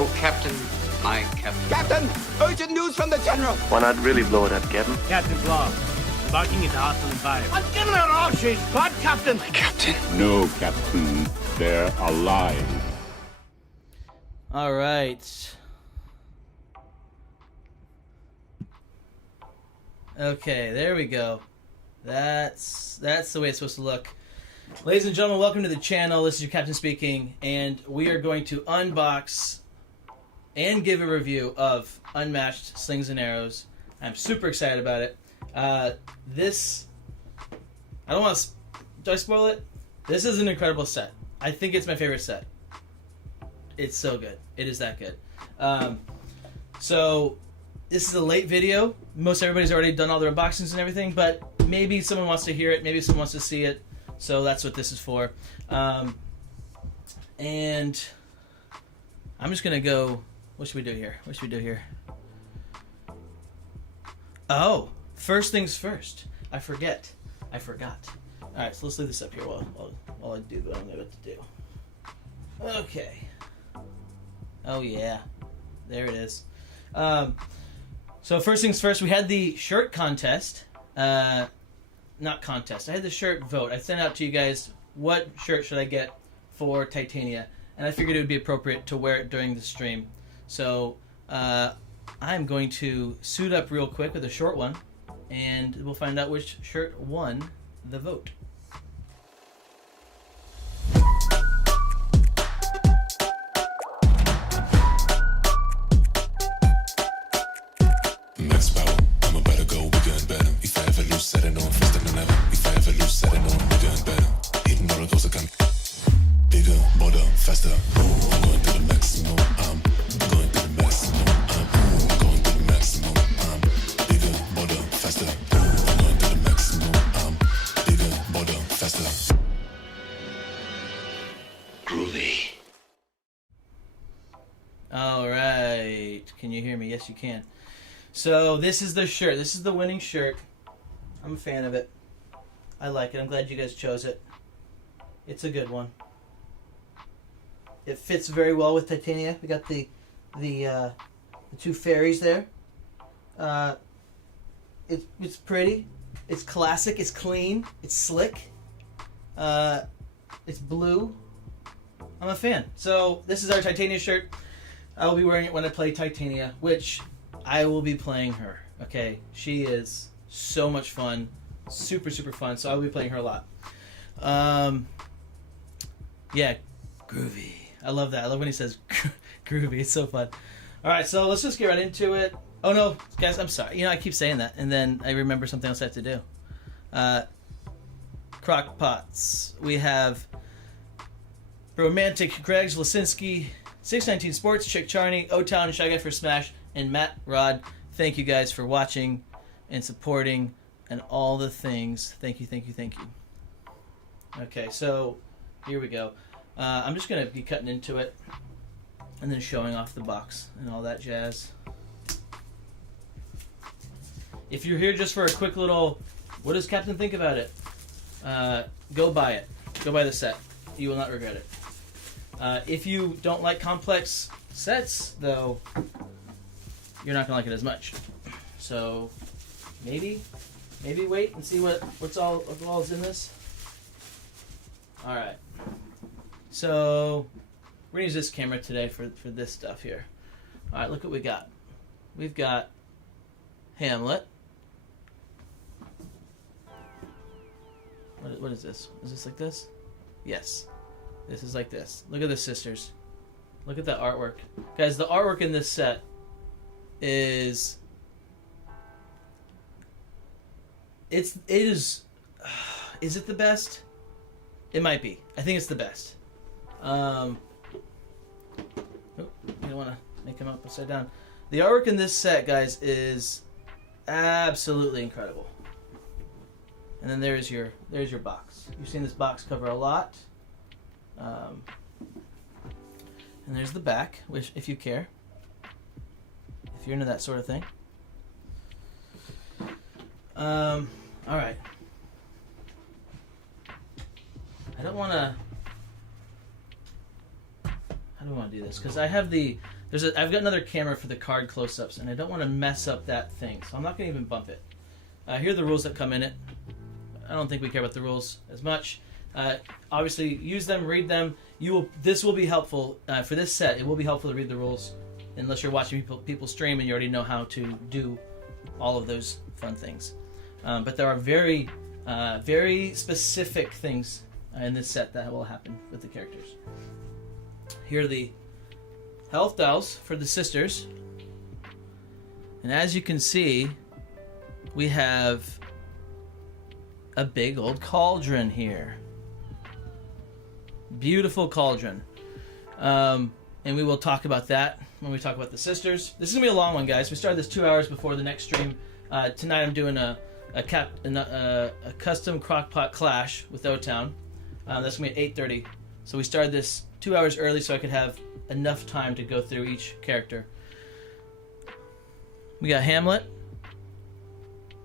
Oh, Captain, my Captain. Captain, urgent news from the General. Why not really blow it up, Captain? Captain Claw, embarking into hostile environment. I'm giving her all she's got, Captain. Captain. No, Captain. They're alive. All right. Okay, there we go. That's the way it's supposed to look. Ladies and gentlemen, welcome to the channel. This is your captain speaking, and we are going to unbox and give a review of Unmatched Slings and Arrows. I'm super excited about it. This, I don't want to, do I spoil it? This is an incredible set. I think it's my favorite set. It's so good. It is that good. So this is a late video. Most everybody's already done all their unboxings and everything, but maybe someone wants to hear it. Maybe someone wants to see it. So that's what this is for. And I'm just going to go... What should we do here? What should we do here? Oh, first things first. I forgot. All right, so let's leave this up here while I do what I'm about to do. Okay. Oh, yeah. There it is. So first things first, we had the shirt contest. Not contest. I had the shirt vote. I sent out to you guys, what shirt should I get for Titania? And I figured it would be appropriate to wear it during the stream. So I'm going to suit up real quick with a short one, and we'll find out which shirt won the vote. Max power, I'm about to go bigger and better. If I ever lose, set it on faster than ever. If I ever lose, set it on bigger and better. Hitting all of those that come bigger, bolder, faster. I'm going to the maximum. I'm going to the maximum. I'm going to the maximum. I'm bigger, bolder, faster. I'm going to the maximum. I'm bigger, bolder, faster. Groovy. All right. Can you hear me? Yes, you can. So this is the shirt. This is the winning shirt. I'm a fan of it. I like it. I'm glad you guys chose it. It's a good one. It fits very well with Titania. We got the two fairies there. It's pretty. It's classic. It's clean. It's slick. It's blue. I'm a fan. So this is our Titania shirt. I will be wearing it when I play Titania, which I will be playing her. Okay, she is so much fun, super fun. So I will be playing her a lot. Yeah, groovy. I love that. I love when he says groovy. It's so fun. All right, so let's just get right into it. Oh no, guys, I'm sorry. You know, I keep saying that, and then I remember something else I have to do. Crockpots. We have Romantic, Greg's, Lasinski, 619 Sports, Chick Charney, O-Town, Shy Guy for Smash, and Matt Rod. Thank you guys for watching and supporting and all the things. Thank you. Okay, so here we go. I'm just going to be cutting into it and then showing off the box and all that jazz. If you're here just for a quick little, what does Captain think about it? Go buy it. Go buy the set. You will not regret it. If you don't like complex sets, though, you're not going to like it as much. So maybe wait and see what's all is in this. All right. So we're going to use this camera today for this stuff here. All right, look what we got. We've got Hamlet. What is this? Is this like this? Yes. This is like this. Look at the sisters. Look at that artwork. Guys, the artwork in this set is... It is... Is it the best? It might be. I think it's the best. Oh, you don't want to make him up upside down. The artwork in this set, guys, is absolutely incredible. And then there's your box. You've seen this box cover a lot. And there's the back, which, if you care, if you're into that sort of thing. All right. I don't want to. How do I want to do this? Because I have I've got another camera for the card close-ups, and I don't want to mess up that thing, so I'm not going to even bump it. Here are the rules that come in it. I don't think we care about the rules as much. Obviously, use them, read them. This will be helpful for this set. It will be helpful to read the rules, unless you're watching people stream and you already know how to do all of those fun things. But there are very, very specific things in this set that will happen with the characters. Here are the health dials for the sisters, and as you can see, we have a big old cauldron here. Beautiful cauldron. And we will talk about that when we talk about the sisters. This is going to be a long one, guys. We started this 2 hours before the next stream. Tonight I'm doing a custom Crockpot clash with O-Town. That's going to be at 8:30. So we started this 2 hours early so I could have enough time to go through each character. We got Hamlet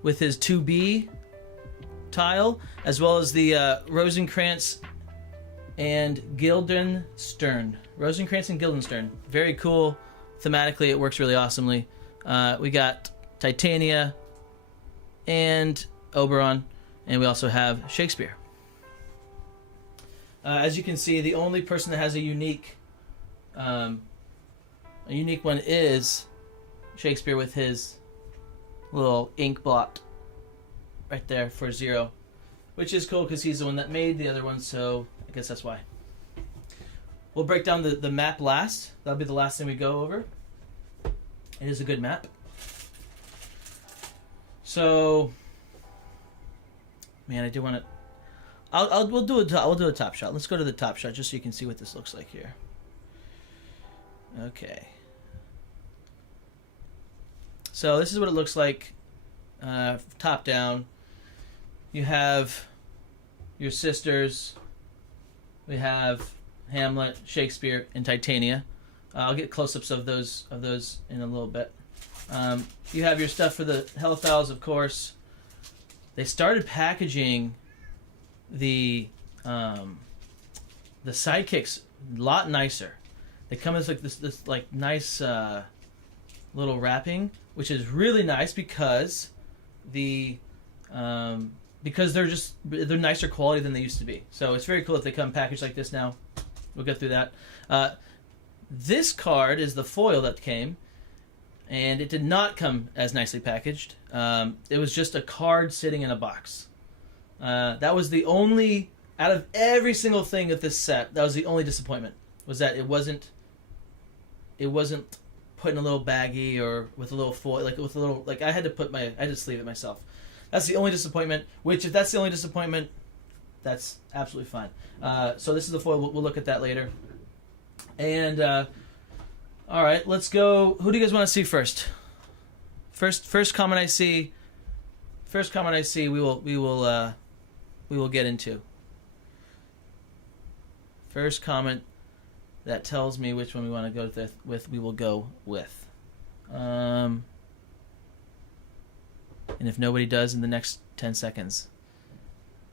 with his 2B tile, as well as the Rosencrantz and Guildenstern. Rosencrantz and Guildenstern. Very cool. Thematically, it works really awesomely. We got Titania and Oberon, and we also have Shakespeare. As you can see, the only person that has a unique one is Shakespeare with his little ink blot right there for 0, which is cool because he's the one that made the other one, so I guess that's why. We'll break down the map last. That'll be the last thing we go over. It is a good map. So, man, I do want to. We'll do a top shot. Let's go to the top shot just so you can see what this looks like here. Okay. So this is what it looks like, top down. You have your sisters. We have Hamlet, Shakespeare, and Titania. I'll get close-ups of those in a little bit. You have your stuff for the health dials, of course. They started packaging the sidekicks a lot nicer. They come as like this like nice little wrapping, which is really nice because they're nicer quality than they used to be. So it's very cool that they come packaged like this now. We'll get through that. This card is the foil that came, and it did not come as nicely packaged. It was just a card sitting in a box. That was the only, out of every single thing at this set, that was the only disappointment, was that it wasn't put in a little baggie or with a little foil, I had to sleeve it myself. That's the only disappointment, which if that's the only disappointment, that's absolutely fine. So this is the foil. We'll look at that later. And, all right, let's go. Who do you guys want to see first? First comment I see, we will get into. First comment that tells me which one we want to go with, we will go with. And if nobody does in the next 10 seconds,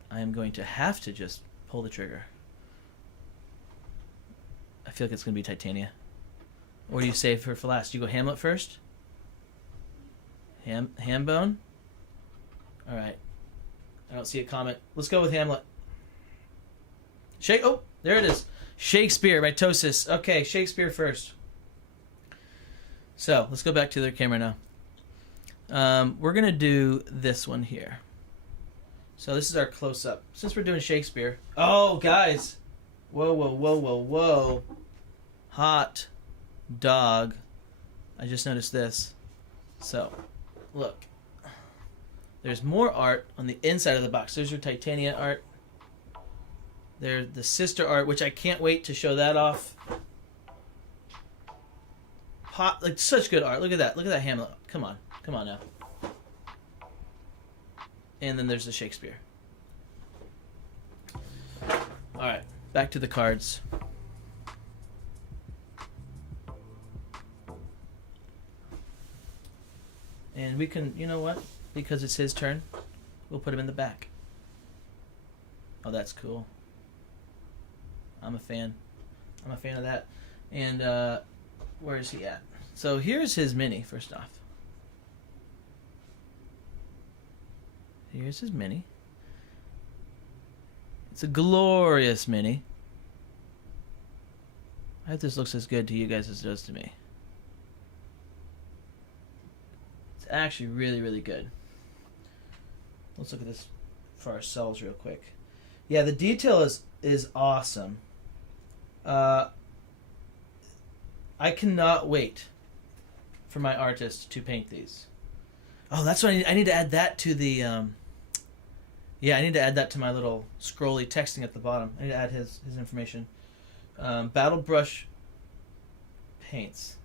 I am going to have to just pull the trigger. I feel like it's going to be Titania. Or do you save her for last? Do you go Hamlet first? Hambone? All right. I don't see a comment. Let's go with Hamlet. Oh, there it is. Shakespeare, mitosis. Okay, Shakespeare first. So, let's go back to the camera now. We're going to do this one here. So this is our close-up. Since we're doing Shakespeare... Oh, guys! Whoa. Hot dog. I just noticed this. So, look. There's more art on the inside of the box. There's your Titania art. There's the sister art, which I can't wait to show that off. Like, such good art. Look at that. Look at that Hamlet. Come on now. And then there's the Shakespeare. Alright, back to the cards. And we can, you know what? Because it's his turn, we'll put him in the back. Oh, that's cool. I'm a fan of that. And where is he at? So here's his mini, first off. Here's his mini. It's a glorious mini. I hope this looks as good to you guys as it does to me. It's actually really, really good. Let's look at this for ourselves real quick. Yeah, the detail is awesome. I cannot wait for my artist to paint these. Oh, that's what I need to add that to the... yeah, I need to add that to my little scrolly texting at the bottom. I need to add his information. Battle brush paints.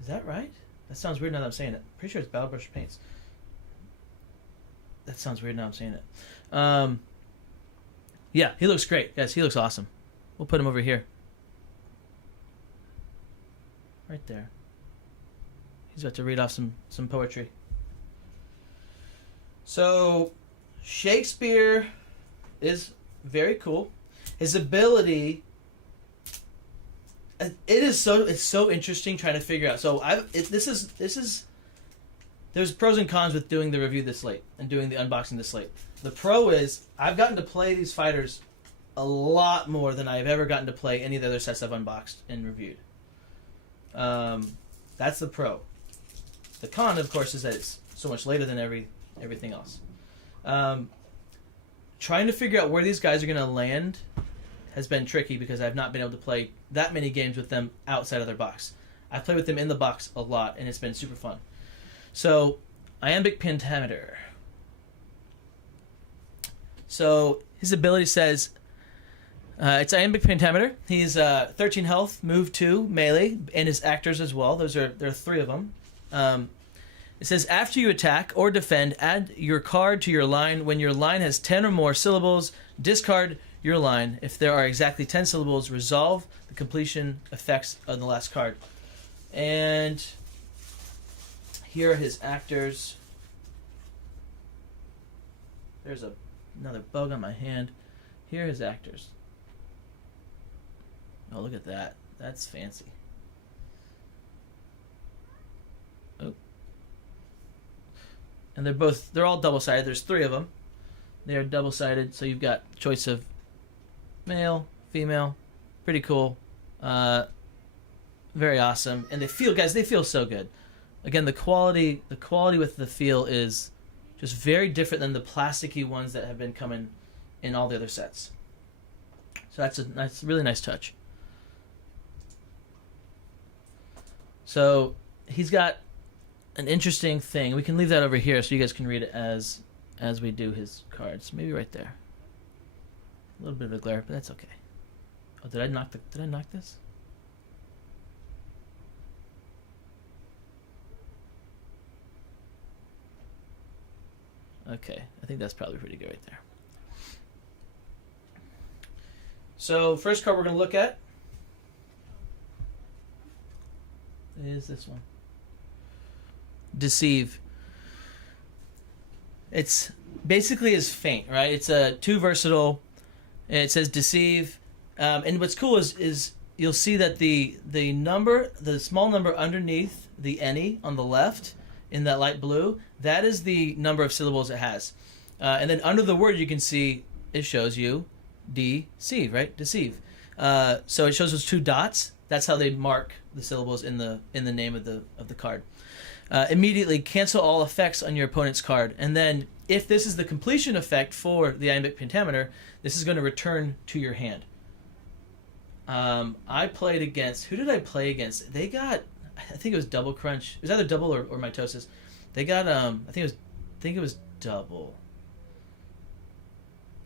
Is that right? That sounds weird now that I'm saying it. Pretty sure it's battle brush paints. That sounds weird now I'm saying it. Yeah, he looks great. Guys, he looks awesome. We'll put him over here. Right there. He's about to read off some poetry. So, Shakespeare is very cool. His ability, it's so interesting trying to figure out. So this is there's pros and cons with doing the review this late and doing the unboxing this late. The pro is I've gotten to play these fighters a lot more than I've ever gotten to play any of the other sets I've unboxed and reviewed. That's the pro. The con, of course, is that it's so much later than everything else. Trying to figure out where these guys are going to land has been tricky because I've not been able to play that many games with them outside of their box. I've played with them in the box a lot, and it's been super fun. So, Iambic Pentameter. So, his ability says, it's Iambic Pentameter. He's 13 health, move 2, melee, and his actors as well. There are 3 of them. It says, after you attack or defend, add your card to your line. When your line has 10 or more syllables, discard your line. If there are exactly 10 syllables, resolve the completion effects on the last card. And here are his actors. There's another bug on my hand. Here are his actors. Oh, look at that. That's fancy. Oh. And they're all double-sided. There's 3 of them. They are double-sided, so you've got choice of male, female. Pretty cool. Very awesome. And they feel so good. Again, the quality with the feel is just very different than the plasticky ones that have been coming in all the other sets. So that's a really nice touch. So he's got an interesting thing. We can leave that over here so you guys can read it as we do his cards. Maybe right there. A little bit of a glare, but that's okay. Oh, did I knock this? Okay, I think that's probably pretty good right there. So, first card we're going to look at is this one. Deceive. It's basically is feint, right? It's a 2 versatile. It says deceive. And what's cool is you'll see that the small number underneath the any on the left in that light blue, that is the number of syllables it has. And then under the word you can see it shows you deceive, right? Deceive. So it shows those 2 dots. That's how they mark the syllables in the name of the card. Immediately cancel all effects on your opponent's card, and then if this is the completion effect for the iambic pentameter, this is going to return to your hand. I played against, who did I play against? They got, I think it was Double Crunch. It was either Double or Mitosis. They got I think it was Double.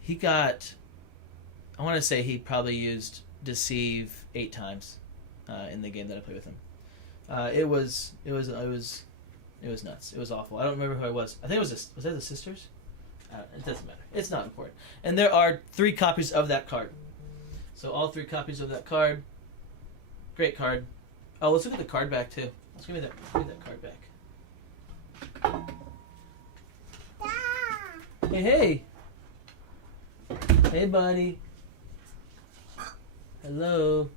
He got, I want to say he probably used Deceive 8 times in the game that I played with him. It was nuts. It was awful. I don't remember who I was. I think it was that the sisters? It doesn't matter. It's not important. And there are 3 copies of that card. So all 3 copies of that card. Great card. Oh, let's look at the card back too. Let's give me that card back. Hey. Hey, buddy. Hello.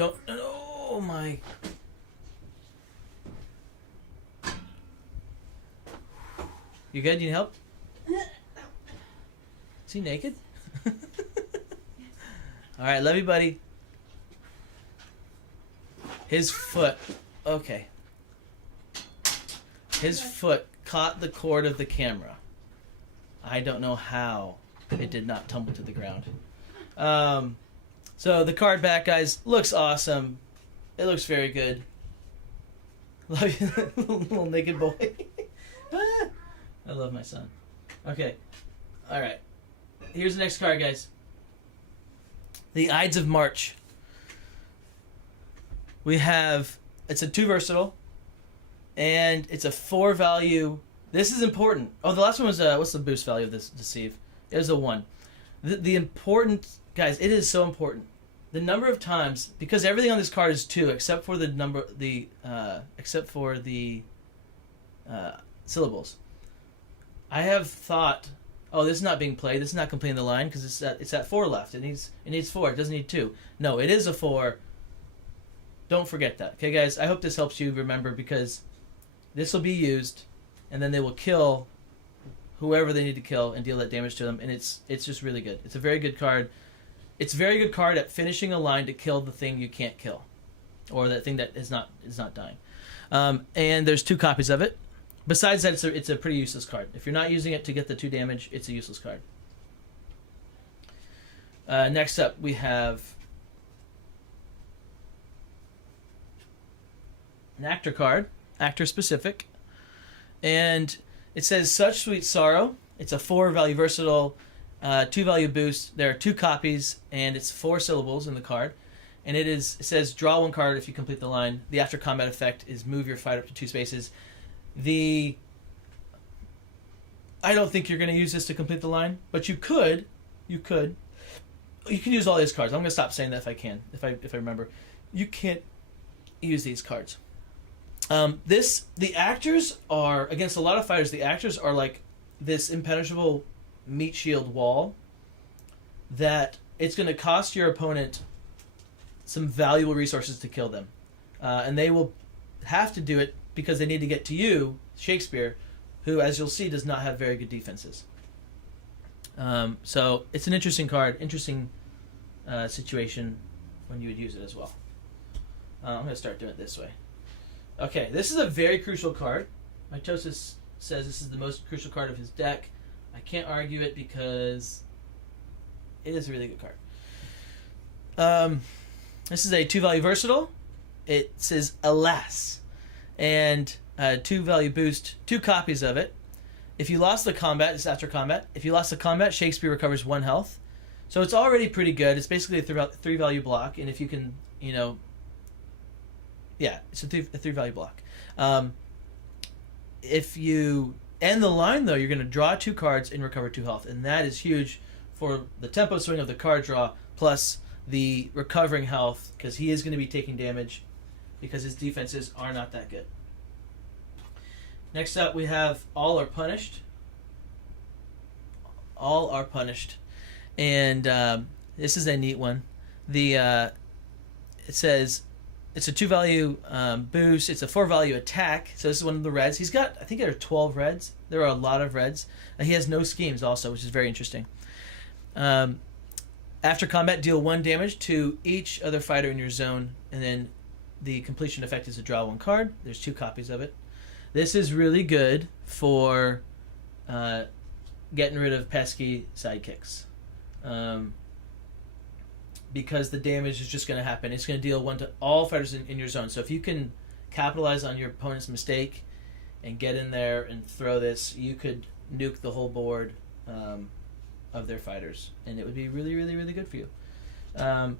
Don't. Oh my. You good? You need help? Is he naked? All right, love you, buddy. His foot. Okay. His foot caught the cord of the camera. I don't know how it did not tumble to the ground. So the card back, guys, looks awesome. It looks very good. Love you, little naked boy. I love my son. Okay. All right. Here's the next card, guys. The Ides of March. We have, it's a 2 versatile, and it's a 4 value. This is important. Oh, the last one was, what's the boost value of this, Deceive? It was a 1. The important, guys, it is so important. The number of times, because everything on this card is 2, except for the syllables. I have thought, oh, this is not being played. This is not completing the line because it's at 4 left. It needs 4. It doesn't need 2. No, it is a 4. Don't forget that. Okay, guys. I hope this helps you remember because this will be used, and then they will kill whoever they need to kill and deal that damage to them. And it's just really good. It's a very good card. It's a very good card at finishing a line to kill the thing you can't kill, or that thing that is not dying. And there's 2 copies of it. Besides that, it's a pretty useless card. If you're not using it to get the 2 damage, it's a useless card. Next up, we have an actor card, actor specific, and it says Such Sweet Sorrow. It's a 4 value versatile, 2 value boost. There are 2 copies, and it's 4 syllables in the card. And it says draw 1 card if you complete the line. The after combat effect is move your fighter up to 2 spaces. I don't think you're going to use this to complete the line, but you could. You can use all these cards. I'm going to stop saying that if I remember. You can't use these cards. The actors are, against a lot of fighters, the actors are like this impenetrable meat shield wall that it's going to cost your opponent some valuable resources to kill them. And they will have to do it because they need to get to you, Shakespeare, who, as you'll see, does not have very good defenses. So it's an interesting card, interesting situation when you would use it as well. I'm going to start doing it this way. Okay, this is a very crucial card. Mitosis says this is the most crucial card of his deck. I can't argue it because it is a really good card. This is a 2 value versatile. It says Alas, and 2 value boost, 2 copies of it. If you lost the combat, it's after combat. If you lost the combat, Shakespeare recovers 1 health. So it's already pretty good. It's basically a 3 value block, and if you can, it's a 3 value block. If you end the line, though, you're going to draw 2 cards and recover 2 health, and that is huge for the tempo swing of the card draw, plus the recovering health, because he is going to be taking damage because his defenses are not that good. Next up, we have All Are Punished. All Are Punished. And this is a neat one. It says it's a 2 value boost. It's a 4 value attack. So this is one of the reds. He's got, I think there are 12 reds. There are a lot of reds. He has no schemes also, which is very interesting. After combat, deal 1 damage to each other fighter in your zone, and then the completion effect is to draw 1 card. There's 2 copies of it. This is really good for getting rid of pesky sidekicks. Because the damage is just going to happen. It's going to deal 1 to all fighters in your zone. So if you can capitalize on your opponent's mistake and get in there and throw this, you could nuke the whole board of their fighters. And it would be really, really, really good for you.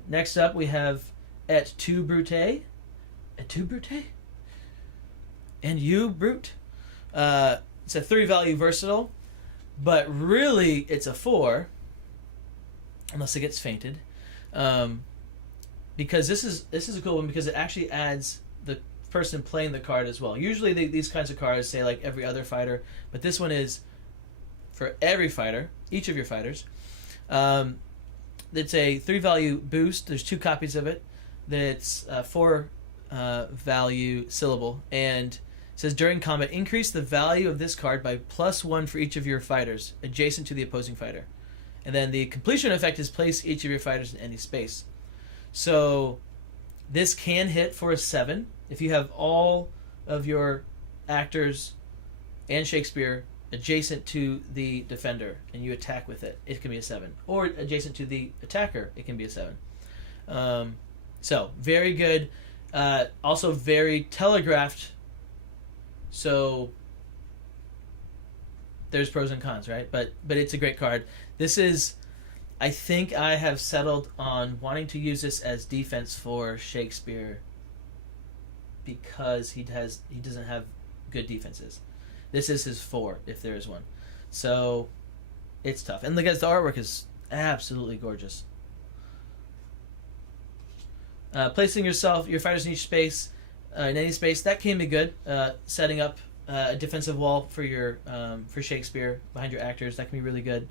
Next up, we have Et tu, Brute. Et tu, Brute? And you, Brute. It's a 3 value versatile, but really it's a 4, unless it gets fainted. Because this is a cool one because it actually adds the person playing the card as well. Usually these kinds of cards say like every other fighter, but this one is for every fighter, each of your fighters. It's a 3 value boost. There's 2 copies of it. that's 4 value syllable, and it says during combat, increase the value of this card by +1 for each of your fighters adjacent to the opposing fighter. And then the completion effect is place each of your fighters in any space. So this can hit for a 7 if you have all of your actors and Shakespeare adjacent to the defender and you attack with it. It can be a 7. Or adjacent to the attacker, it can be a 7. So very good. Also very telegraphed. So there's pros and cons, right? But it's a great card. This is, I think I have settled on wanting to use this as defense for Shakespeare because he doesn't have good defenses. This is his 4 if there is one. So it's tough. And guys, the artwork is absolutely gorgeous. Placing your fighters in each space, in any space, that can be good. Setting up a defensive wall for your for Shakespeare behind your actors, that can be really good.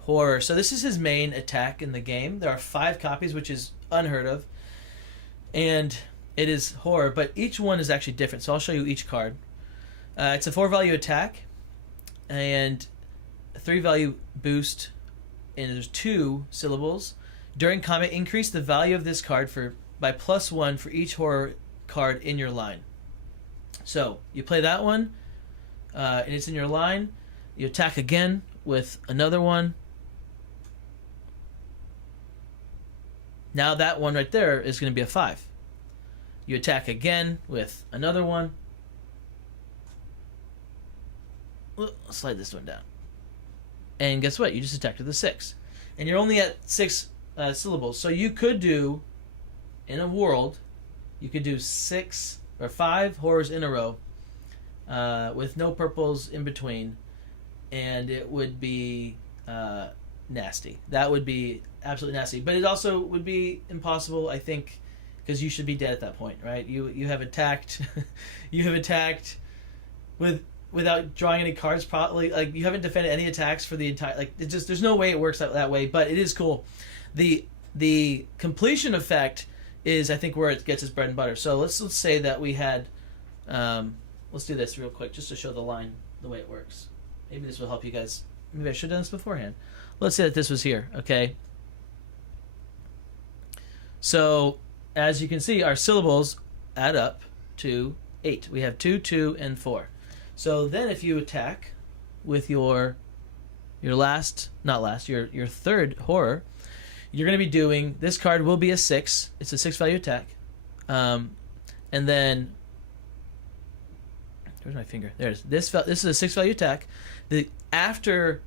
Horror. So this is his main attack in the game. There are 5 copies, which is unheard of, and it is horror. But each one is actually different. So I'll show you each card. It's a 4 value attack, and a 3 value boost. And there's 2 syllables. During combat, increase the value of this card by +1 for each horror card in your line. So you play that one, and it's in your line. You attack again with another one. Now that one right there is going to be a 5. You attack again with another one. I'll slide this one down. And guess what? You just attacked with a 6. And you're only at 6 syllables. So you could do, in a world, you could do 6 or 5 horrors in a row with no purples in between. And it would be nasty. That would be absolutely nasty. But it also would be impossible, I think, because you should be dead at that point, right? You have attacked you have attacked without drawing any cards properly. Like, you haven't defended any attacks for the entire, like, it just, there's no way it works that way, but it is cool. The completion effect is, I think, where it gets its bread and butter. So let's say that we had let's do this real quick just to show the line, the way it works. Maybe this will help you guys. Maybe I should have done this beforehand. Let's say that this was here, okay? So as you can see, our syllables add up to 8. We have 2, 2, and 4. So then if you attack with your third horror, you're going to be doing, this card will be a 6. It's a 6 value attack. And then, where's my finger? There's this is a 6 value attack. After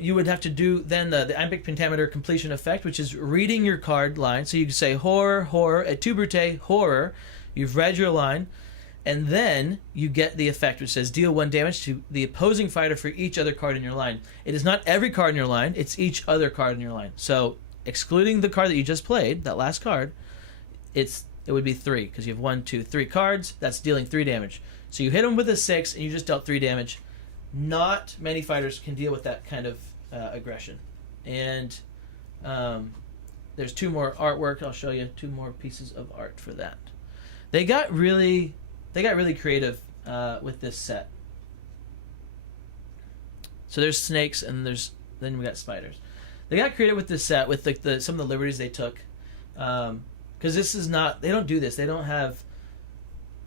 you would have to do then the iambic pentameter completion effect, which is reading your card line. So you can say horror, horror, et tu brute, horror. You've read your line. And then you get the effect, which says deal 1 damage to the opposing fighter for each other card in your line. It is not every card in your line, it's each other card in your line. So excluding the card that you just played, that last card, it would be 3, because you have 1, 2, 3 cards. That's dealing 3 damage. So you hit them with a 6, and you just dealt 3 damage. Not many fighters can deal with that kind of aggression. And there's 2 more artwork. I'll show you 2 more pieces of art for that. They got really creative with this set. So there's snakes, and then we got spiders. They got creative with this set with some of the liberties they took, because this is not, they don't do this. They don't have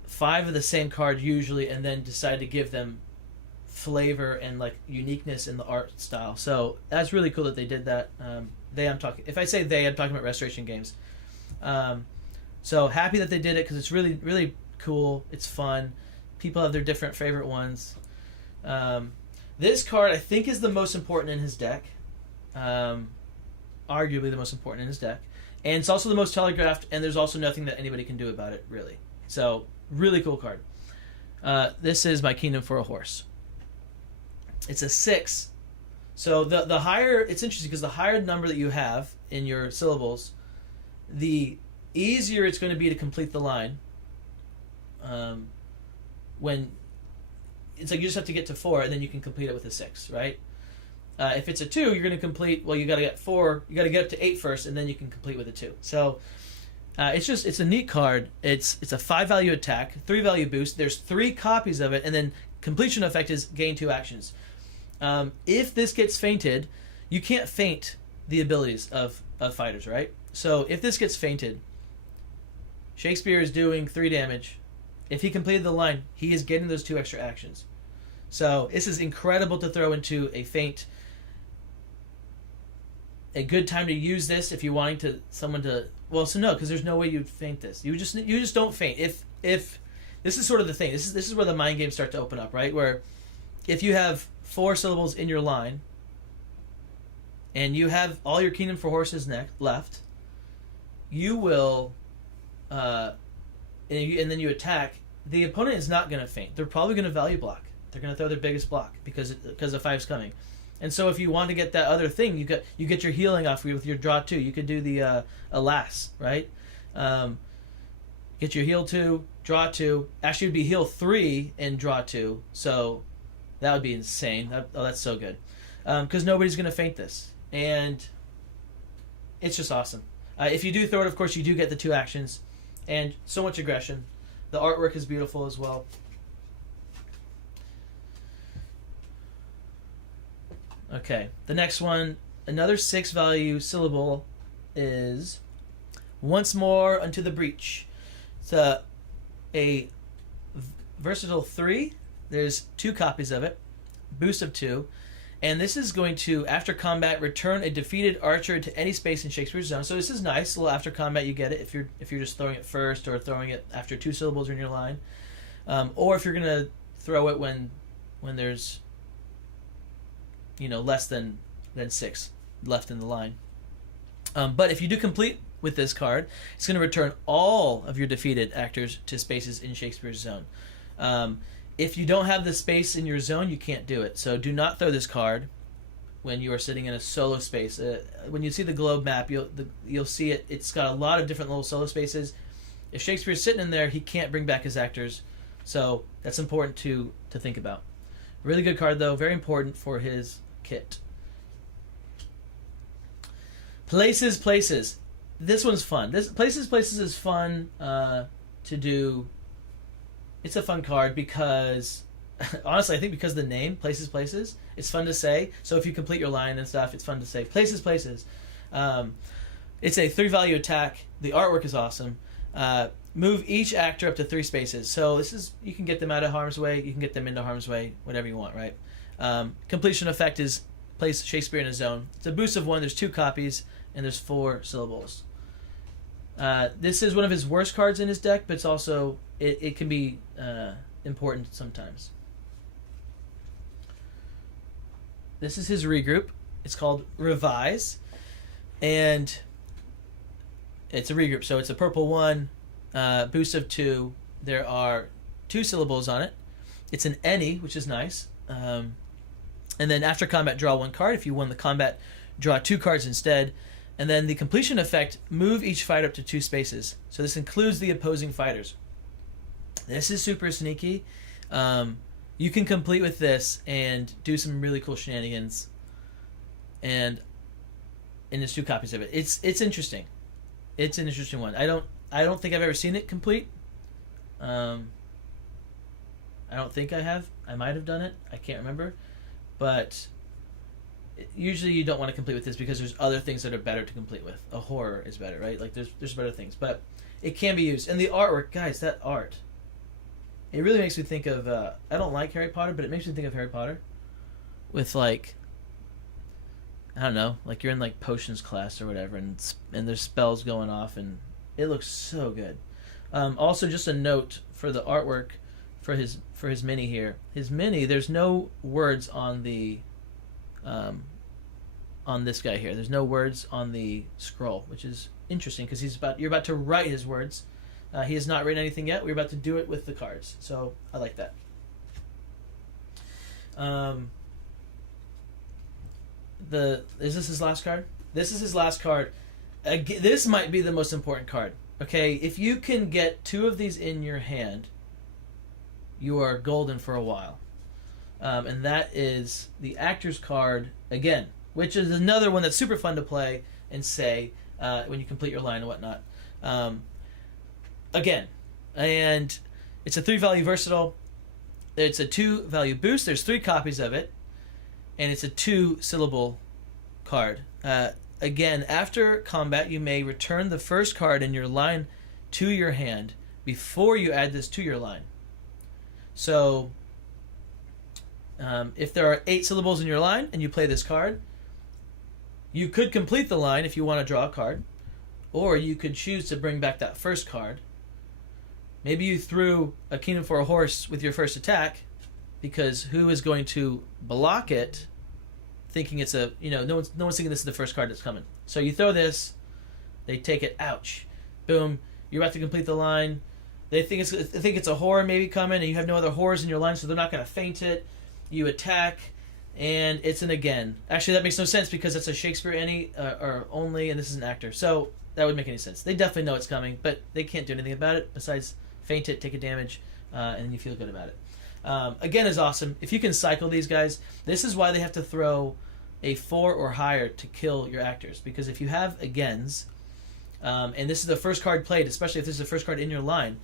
5 of the same card usually, and then decide to give them flavor and like uniqueness in the art style. So that's really cool that they did that. If I say they, I'm talking about Restoration Games. So happy that they did it, because it's really, really cool. It's fun. People have their different favorite ones. This card, I think, is the most important in his deck. Arguably the most important in his deck. And it's also the most telegraphed, and there's also nothing that anybody can do about it, really. So, really cool card. This is My Kingdom for a Horse. It's a 6. So the higher, it's interesting, because the higher number that you have in your syllables, the easier it's going to be to complete the line. When it's like you just have to get to 4, and then you can complete it with a 6, right? If it's a 2, you're going to complete. Well, you got to get 4. You got to get up to 8 first, and then you can complete with a 2. So it's a neat card. It's a 5-value attack, 3-value boost. There's 3 copies of it, and then completion effect is gain 2 actions. If this gets fainted, you can't feint the abilities of fighters, right? So if this gets fainted, Shakespeare is doing 3 damage. If he completed the line, he is getting those 2 extra actions. So this is incredible to throw into a feint. A good time to use this if you're wanting someone to. Well, so no, because there's no way you'd feint this. You just don't feint. If this is sort of the thing. This is where the mind games start to open up, right? Where if you have 4 syllables in your line, and you have all your Kingdom for Horses left, you will, and then you attack. The opponent is not going to feint. They're probably going to value block. They're going to throw their biggest block because the 5's coming. And so if you want to get that other thing, you get your healing off with your draw 2. You could do the alas, right? Get your heal 2, draw 2. Actually, it would be heal 3 and draw 2. So that would be insane. That's so good. Because nobody's going to feint this. And it's just awesome. If you do throw it, of course, you do get the 2 actions. And so much aggression. The artwork is beautiful as well. Okay, the next one, another 6-value syllable is Once More Unto the Breach. It's a versatile 3. There's 2 copies of it, boost of 2. And this is going to, after combat, return a defeated archer to any space in Shakespeare's zone. So this is nice. A little after combat, you get it if you're just throwing it first or throwing it after 2 syllables in your line, or if you're gonna throw it when there's less than 6 left in the line. But if you do complete with this card, it's going to return all of your defeated actors to spaces in Shakespeare's zone. If you don't have the space in your zone, you can't do it. So do not throw this card when you are sitting in a solo space. When you see the globe map, you'll see it. It's got a lot of different little solo spaces. If Shakespeare's sitting in there, he can't bring back his actors. So that's important to think about. Really good card, though. Very important for his kit. Places. This one's fun. Places is fun to do. It's a fun card because, honestly, I think because of the name, Places, it's fun to say. So if you complete your line and stuff, it's fun to say. Places. It's a 3-value attack. The artwork is awesome. Move each actor up to 3 spaces. So you can get them out of harm's way, you can get them into harm's way, whatever you want, right? Completion effect is place Shakespeare in a zone. It's a boost of 1, there's 2 copies, and there's 4 syllables. This is one of his worst cards in his deck, but it's also, it can be important sometimes. This is his regroup. It's called Revise, and it's a regroup, so it's a purple 1, boost of 2. There are 2 syllables on it. It's an any, which is nice. And then after combat, draw 1 card. If you won the combat, draw 2 cards instead. And then the completion effect, move each fighter up to 2 spaces. So this includes the opposing fighters. This is super sneaky. You can complete with this and do some really cool shenanigans. And there's 2 copies of it. It's interesting. It's an interesting one. I don't think I've ever seen it complete. I don't think I have. I might have done it. I can't remember. But usually you don't want to complete with this because there's other things that are better to complete with. A horror is better, right? Like there's better things. But it can be used. And the artwork, guys, that art. It really makes me think of... I don't like Harry Potter, but it makes me think of Harry Potter. With like... I don't know. Like you're in like potions class or whatever. And there's spells going off. And it looks so good. Also, just a note for the artwork for his mini here. His mini, there's no words on the on this guy here. There's no words on the scroll, which is interesting because you're about to write his words. He has not written anything yet. We're about to do it with the cards, so I like that. Is this his last card? This is his last card. This might be the most important card. Okay, if you can get 2 of these in your hand, you are golden for a while. And that is the actor's card again, which is another one that's super fun to play and say when you complete your line and whatnot. Again, and it's a 3-value versatile. It's a 2-value boost. There's 3 copies of it, and it's a 2-syllable card. Again, after combat, you may return the first card in your line to your hand before you add this to your line. So, if there are 8 syllables in your line and you play this card, you could complete the line if you want to draw a card, or you could choose to bring back that first card. Maybe you threw a kingdom for a horse with your first attack, because who is going to block it, thinking it's a, no one's thinking this is the first card that's coming. So you throw this, they take it, ouch, boom, you're about to complete the line. They think it's a horror maybe coming, and you have no other horrors in your line, so they're not going to feint it. You attack, and it's an again. Actually, that makes no sense because it's a Shakespeare any or only, and this is an actor, so that would make any sense. They definitely know it's coming, but they can't do anything about it besides feint it, take a damage, and you feel good about it. Again is awesome. If you can cycle these guys, this is why they have to throw a 4 or higher to kill your actors, because if you have agains, and this is the first card played, especially if this is the first card in your line,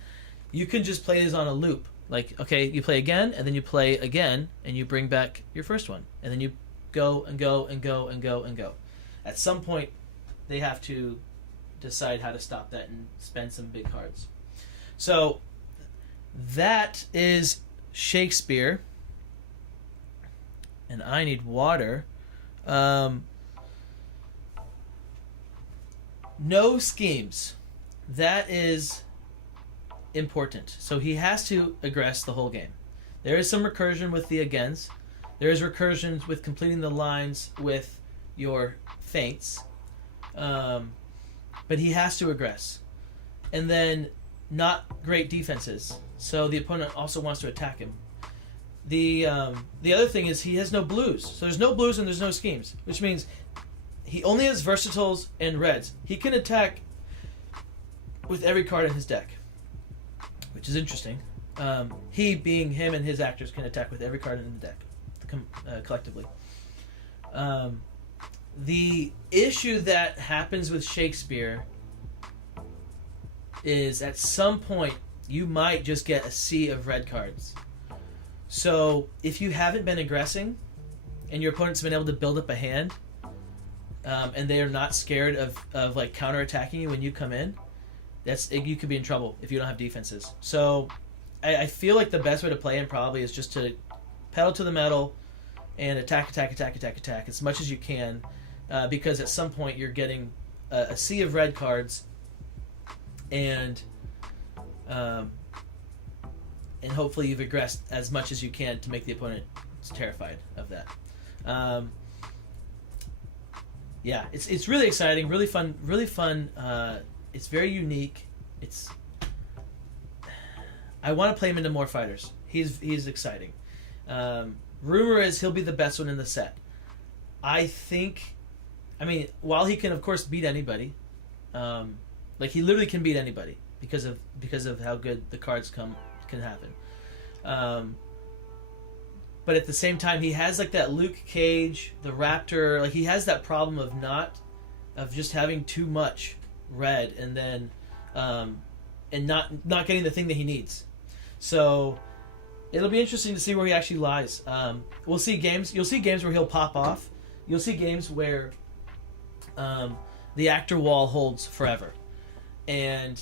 you can just play this on a loop. Like, okay, you play again, and then you play again, and you bring back your first one, and then you go and go and go and go and go. At some point, they have to decide how to stop that and spend some big cards. So that is Shakespeare, and I need water. No schemes. That is important. So he has to aggress the whole game. There is some recursion with the agains. There is recursion with completing the lines with your feints. But he has to aggress. And then not great defenses. So the opponent also wants to attack him. The other thing is he has no blues. So there's no blues and there's no schemes, which means he only has versatiles and reds. He can attack with every card in his deck, which is interesting. He, being him and his actors, can attack with every card in the deck collectively. The issue that happens with Shakespeare is at some point you might just get a sea of red cards. So if you haven't been aggressing and your opponent's been able to build up a hand, and they are not scared of like counterattacking you when you come in, you could be in trouble if you don't have defenses. So I feel like the best way to play him probably is just to pedal to the metal and attack as much as you can, because at some point you're getting a sea of red cards, and hopefully you've aggressed as much as you can to make the opponent terrified of that. Yeah, it's really exciting, really fun. It's very unique. I want to play him into more fighters. He's exciting. Rumor is he'll be the best one in the set. I mean, while he can of course beat anybody, like he literally can beat anybody because of how good the cards can happen. But at the same time, he has like that Luke Cage, the Raptor. Like he has that problem of just having too much red, and then and not getting the thing that he needs. So it'll be interesting to see where he actually lies. We'll see games. You'll see games where he'll pop off. You'll see games where the actor wall holds forever, and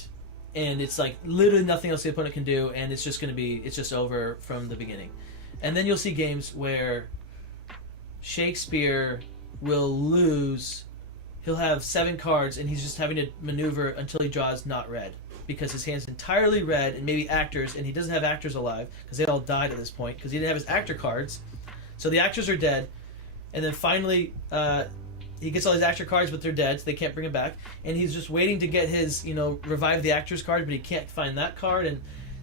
it's like literally nothing else the opponent can do, and it's just over from the beginning. And then you'll see games where Shakespeare will lose. He'll have 7 cards, and he's just having to maneuver until he draws not red, because his hand's entirely red, and maybe actors, and he doesn't have actors alive, because they all died at this point, because he didn't have his actor cards. So the actors are dead, and then finally he gets all his actor cards, but they're dead, so they can't bring him back, and he's just waiting to get his, revive the actors card, but he can't find that card, and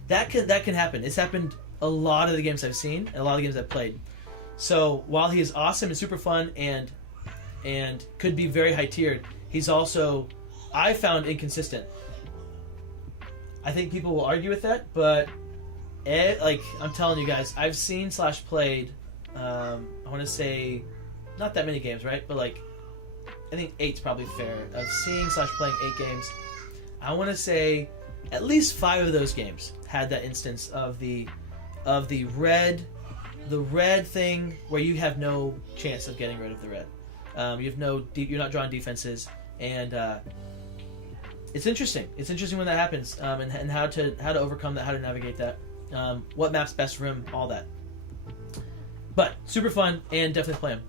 that can happen. It's happened a lot of the games I've seen, and a lot of the games I've played. So while he is awesome and super fun and could be very high tiered, he's also, I found, inconsistent. I think people will argue with that, but I'm telling you guys, I've seen / played I want to say not that many games, right? But like, I think 8's probably fair of seeing / playing 8 games. I want to say at least 5 of those games had that instance of the red thing where you have no chance of getting rid of the red. You have you're not drawing defenses, and it's interesting. It's interesting when that happens, and how to overcome that, how to navigate that, what map's best for him, all that. But super fun, and definitely play him.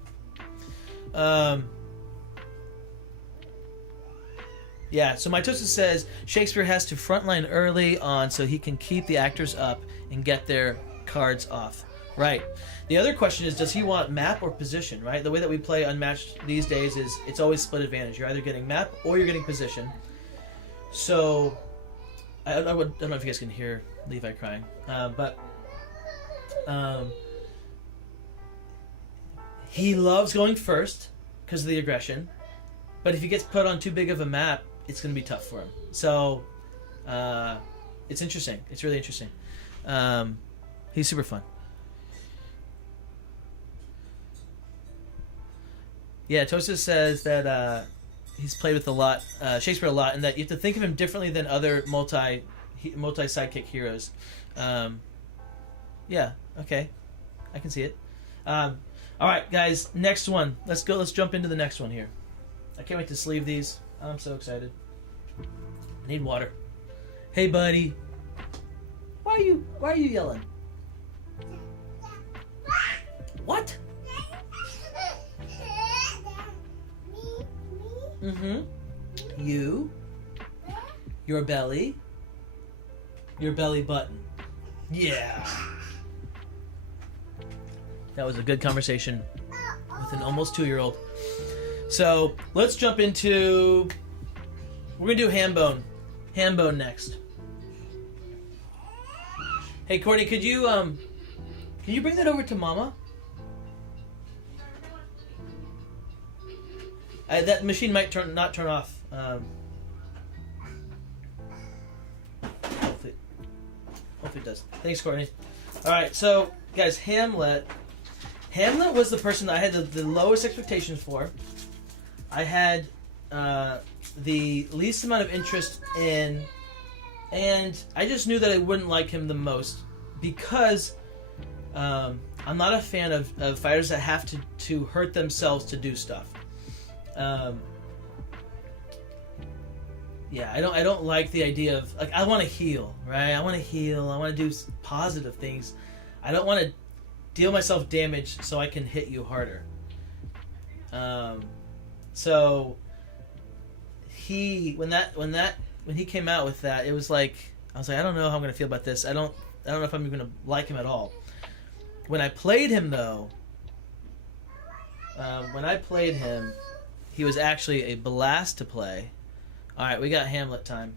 Yeah, so Mitosa says Shakespeare has to frontline early on so he can keep the actors up and get their cards off. Right. The other question is, does he want map or position, right? The way that we play Unmatched these days is it's always split advantage. You're either getting map or you're getting position. So, I don't know if you guys can hear Levi crying, but he loves going first because of the aggression, but if he gets put on too big of a map, it's going to be tough for him. So, it's interesting. It's really interesting. He's super fun. Yeah, Tosa says that he's played with Shakespeare a lot, and that you have to think of him differently than other multi sidekick heroes. Yeah, okay, I can see it. All right, guys, next one. Let's go. Let's jump into the next one here. I can't wait to sleeve these. I'm so excited. I need water. Hey, buddy. Why are you yelling? What? Mm-hmm. Your belly. Your belly button. Yeah. That was a good conversation with an almost 2-year-old. So let's jump into. We're gonna do ham bone next. Hey Courtney, can you bring that over to Mama? That machine might not turn off. Hopefully it does. Thanks, Courtney. All right, so guys, Hamlet was the person that I had the lowest expectations for. I had the least amount of interest in, and I just knew that I wouldn't like him the most because I'm not a fan of fighters that have to hurt themselves to do stuff. Yeah, I don't like the idea of, like, I want to heal, right? I want to do positive things. I don't want to deal myself damage so I can hit you harder. So when he came out with that, it was like, I was like, I don't know how I'm going to feel about this. I don't know if I'm even going to like him at all. When I played him though, he was actually a blast to play. All right, we got Hamlet time.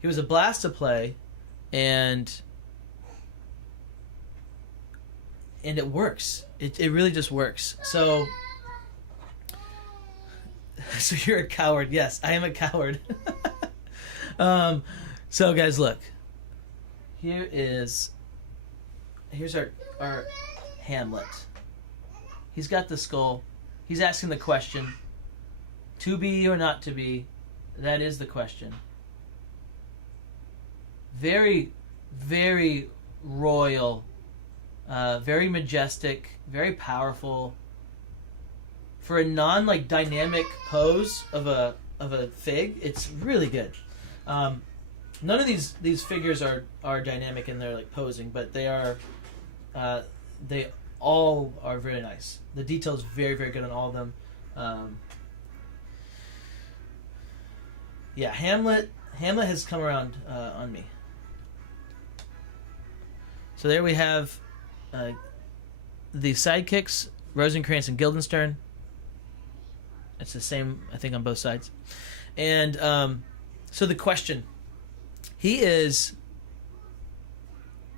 He was a blast to play, and it works. It really just works. So you're a coward. Yes, I am a coward. So guys, look. Here's our Hamlet. He's got the skull. He's asking the question, to be or not to be. That is the question. Very, very royal, very majestic, very powerful. For a dynamic pose of a fig, it's really good. None of these figures are dynamic in their posing, but they all are very nice. The detail is very, very good on all of them. Yeah, Hamlet has come around on me. So there we have the sidekicks, Rosencrantz and Guildenstern. It's the same, I think, on both sides. And so the question, he is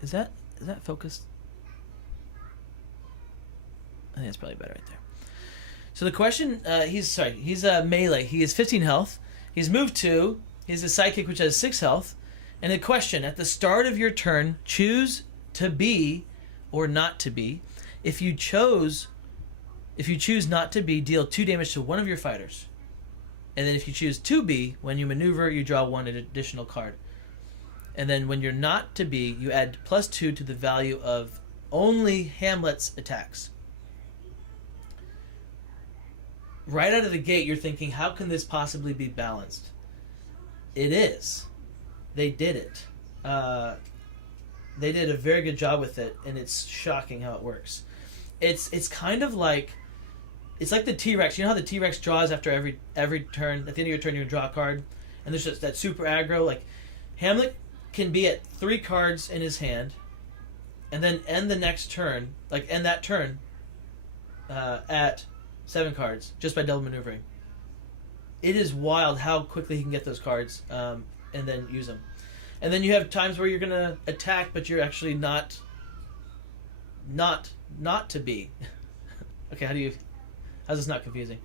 that focused? I think it's probably better right there. So the question, he's melee. He has 15 health. He's moved 2. He's a sidekick which has 6 health. And the question, at the start of your turn, choose to be or not to be. If If you choose not to be, deal 2 damage to one of your fighters. And then if you choose to be, when you maneuver, you draw 1 additional card. And then when you're not to be, you add +2 to the value of only Hamlet's attacks. Right out of the gate, you're thinking, how can this possibly be balanced? It is. They did it. They did a very good job with it, and it's shocking how it works. It's kind of like, it's like the T-Rex. You know how the T-Rex draws after every turn? At the end of your turn, you draw a card, and there's just that super aggro. Like, Hamlet can be at 3 cards in his hand, and then end the next turn, like end that turn at 7 cards just by double maneuvering. It is wild how quickly he can get those cards and then use them. And then you have times where you're going to attack, but you're actually not to be. Okay, how's this not confusing?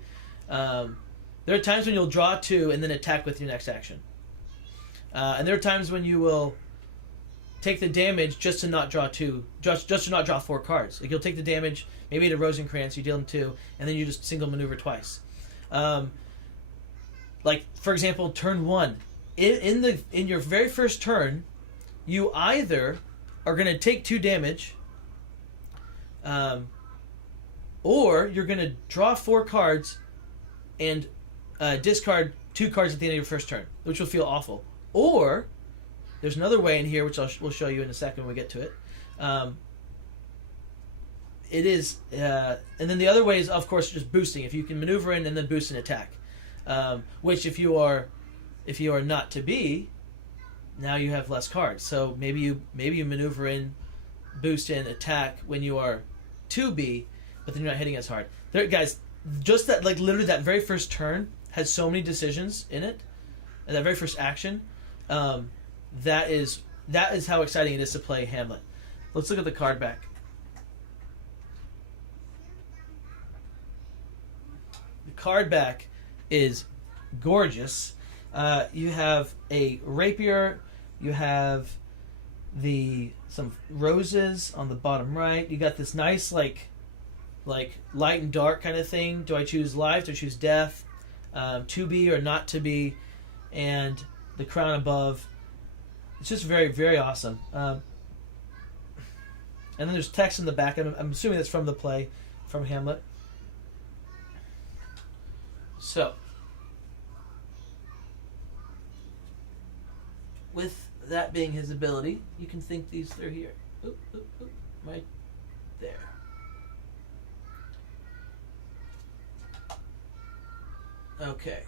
There are times when you'll draw 2 and then attack with your next action. And there are times when you will take the damage just to not draw 2, just to not draw 4 cards. Like, you'll take the damage, maybe to Rosencrantz, you deal them 2, and then you just single maneuver twice. Like, for example, turn 1. In your very first turn, you either are going to take 2 damage, or you're going to draw 4 cards and discard 2 cards at the end of your first turn, which will feel awful. Or there's another way in here, which we'll show you in a second when we get to it. It is, and then the other way is, of course, just boosting. If you can maneuver in and then boost an attack, which if you are not to be, now you have less cards. So maybe you maneuver in, boost in, attack when you are to be, but then you're not hitting as hard. There, guys, just that, like, literally that very first turn has so many decisions in it, and that very first action. That is how exciting it is to play Hamlet. Let's look at the card back. The card back is gorgeous. You have a rapier. You have some roses on the bottom right. You got this nice like light and dark kind of thing. Do I choose life? Do I choose death? To be or not to be? And the crown above. It's just very, very awesome. And then there's text in the back. I'm assuming that's from the play, from Hamlet. So, with that being his ability, you can think these through here. Oop, oop, oop, right there. Okay.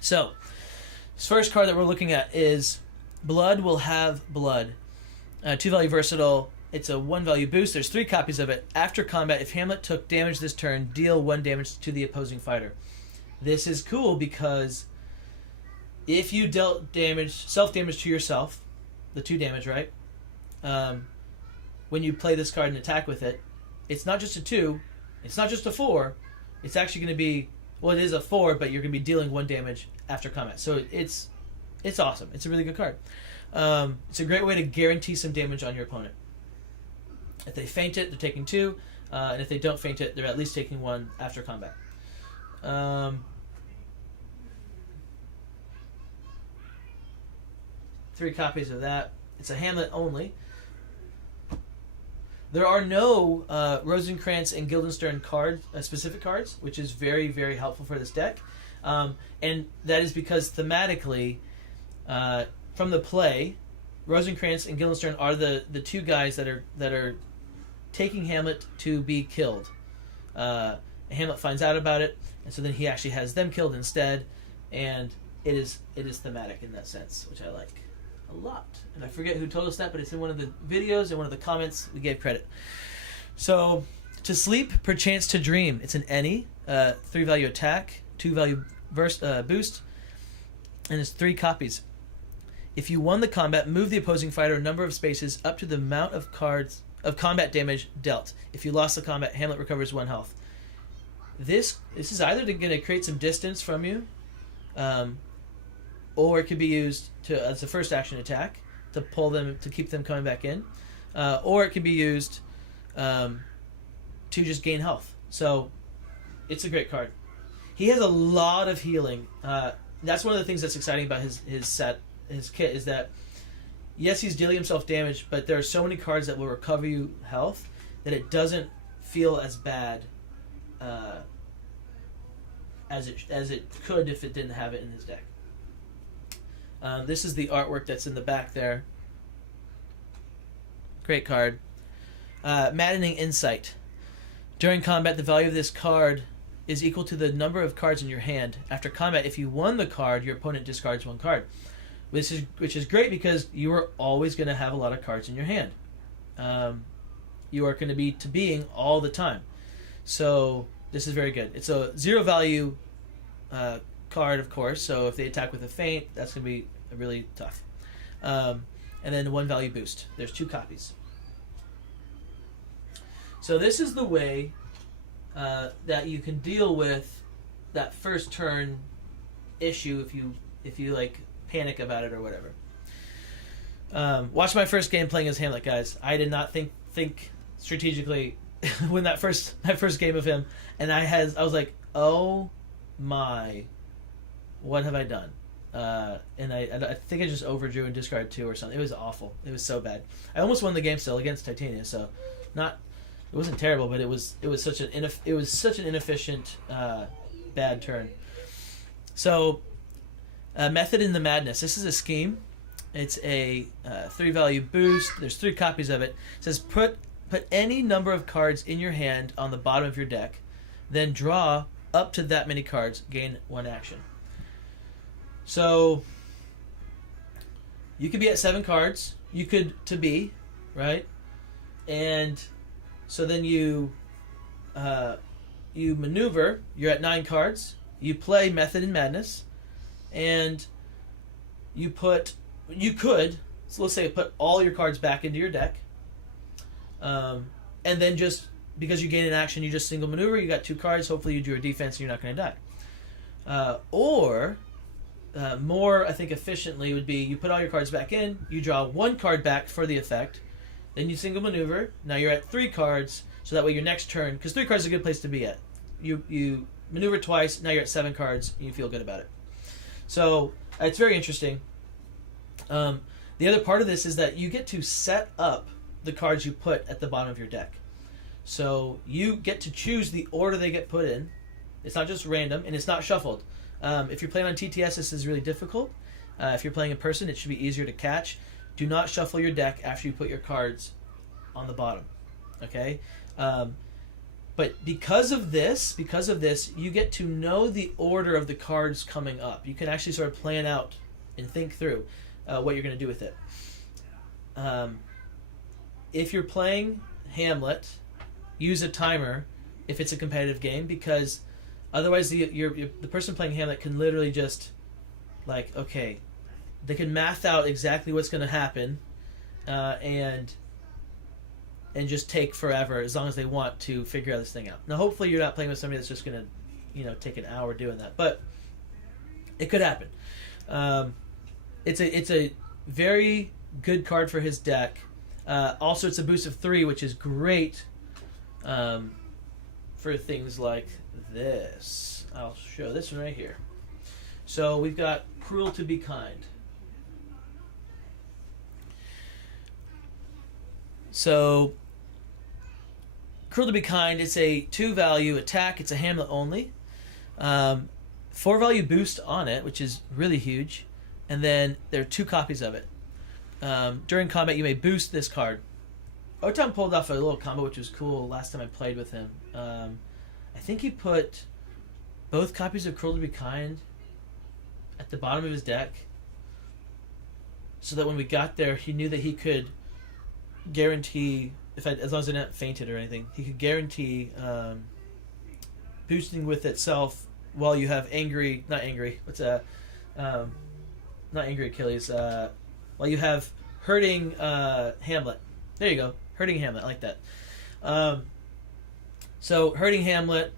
So, this first card that we're looking at is Blood Will Have Blood. 2-value versatile. It's a 1-value boost. There's 3 copies of it. After combat, if Hamlet took damage this turn, deal 1 damage to the opposing fighter. This is cool because if you dealt self-damage to yourself, the 2 damage, right? When you play this card and attack with it, it's not just a 2, it's not just a 4, it's actually going to be, well, it is a 4, but you're going to be dealing 1 damage after combat. So it's awesome. It's a really good card. It's a great way to guarantee some damage on your opponent. If they feint it, they're taking 2, and if they don't feint it, they're at least taking 1 after combat. 3 copies of that. It's a Hamlet only. There are no Rosencrantz and Guildenstern specific cards, which is very, very helpful for this deck. And that is because thematically, from the play, Rosencrantz and Guildenstern are the 2 guys that are taking Hamlet to be killed. Hamlet finds out about it, and so then he actually has them killed instead, and it is thematic in that sense, which I like a lot. And I forget who told us that, but it's in one of the videos and one of the comments we gave credit. So, to sleep, perchance to dream. It's an any, 3-value attack, 2-value boost, and it's 3 copies. If you won the combat, move the opposing fighter a number of spaces up to the amount of cards of combat damage dealt. If you lost the combat, Hamlet recovers 1 health. This is either going to create some distance from you, or it could be used as a first action attack to pull them, to keep them coming back in, or it can be used to just gain health. So it's a great card. He has a lot of healing. That's one of the things that's exciting about his kit is that yes, he's dealing himself damage, but there are so many cards that will recover you health that it doesn't feel as bad as it could if it didn't have it in his deck. This is the artwork that's in the back there. Great card. Maddening Insight. During combat, the value of this card is equal to the number of cards in your hand. After combat, if you won the card, your opponent discards one card. Which is great because you are always going to have a lot of cards in your hand. You are going to be being all the time. So this is very good. It's a 0 value card, of course. So if they attack with a feint, that's going to be really tough. And then 1 value boost. There's 2 copies. So this is the way that you can deal with that first turn issue if you like panic about it or whatever. Watch my first game playing as Hamlet, guys. I did not think strategically when that first game of him, and I was like, oh my, what have I done? And I think I just overdrew and discarded 2 or something. It was awful. It was so bad. I almost won the game still against Titania, so it wasn't terrible, but it was such an inefficient bad turn. So Method in the Madness. This is a scheme. It's a 3 value boost. There's 3 copies of it. It says put any number of cards in your hand on the bottom of your deck, then draw up to that many cards, gain 1 action. So you could be at 7 cards. You could to be, right? And so then you maneuver. You're at 9 cards. You play Method in Madness, and you could, so let's say, put all your cards back into your deck, and then just because you gain an action, you just single maneuver. You got 2 cards. Hopefully, you do a defense, and you're not going to die. Or more, I think, efficiently would be you put all your cards back in. You draw 1 card back for the effect. Then you single maneuver. Now you're at 3 cards, so that way your next turn, because 3 cards is a good place to be at. You maneuver twice. Now you're at 7 cards, and you feel good about it. So it's very interesting. The other part of this is that you get to set up the cards you put at the bottom of your deck. So you get to choose the order they get put in. It's not just random, and it's not shuffled. If you're playing on TTS, this is really difficult. If you're playing in person, it should be easier to catch. Do not shuffle your deck after you put your cards on the bottom. Okay? But because of this, you get to know the order of the cards coming up. You can actually sort of plan out and think through what you're going to do with it. If you're playing Hamlet, use a timer if it's a competitive game, because otherwise the person playing Hamlet can literally just, like, okay, they can math out exactly what's going to happen and just take forever as long as they want to figure this thing out. Now, hopefully you're not playing with somebody that's just going to, take an hour doing that, but it could happen. It's a very good card for his deck. Also, it's a boost of 3, which is great for things like this. I'll show this one right here. So we've got Cruel to Be Kind. So Cruel to Be Kind, it's a 2 value attack. It's a Hamlet only. 4 value boost on it, which is really huge. And then there are 2 copies of it. During combat, you may boost this card. Otan pulled off a little combo, which was cool last time I played with him. I think he put both copies of Cruel to Be Kind at the bottom of his deck, so that when we got there, he knew that he could guarantee, as long as it hadn't fainted or anything, he could guarantee boosting with itself while you have not angry Achilles, while you have hurting Hamlet. There you go, hurting Hamlet, I like that. So hurting Hamlet,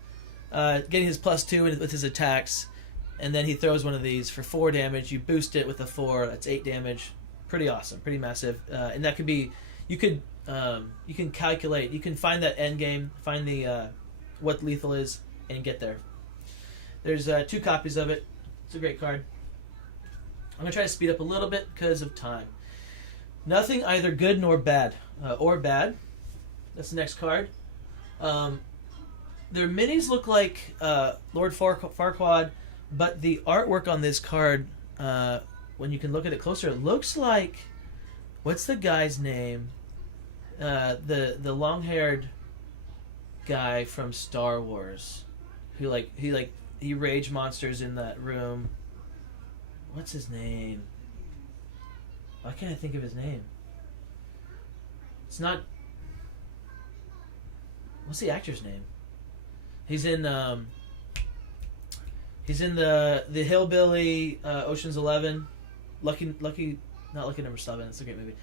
getting his +2 with his attacks, and then he throws one of these for 4 damage. You boost it with a 4, that's 8 damage. Pretty awesome, pretty massive. And that could be, you could you can calculate. You can find that end game, find the what lethal is, and get there. There's 2 copies of it. It's a great card. I'm gonna try to speed up a little bit because of time. Nothing either good nor bad, or bad. That's the next card. Their minis look like Lord Farquaad, but the artwork on this card, when you can look at it closer, it looks like, what's the guy's name? The long-haired guy from Star Wars, who he rage monsters in that room. What's his name? Why can't I think of his name? It's not. What's the actor's name? He's in the Hillbilly, Ocean's 11, Lucky, not Lucky Number 7. It's a great movie.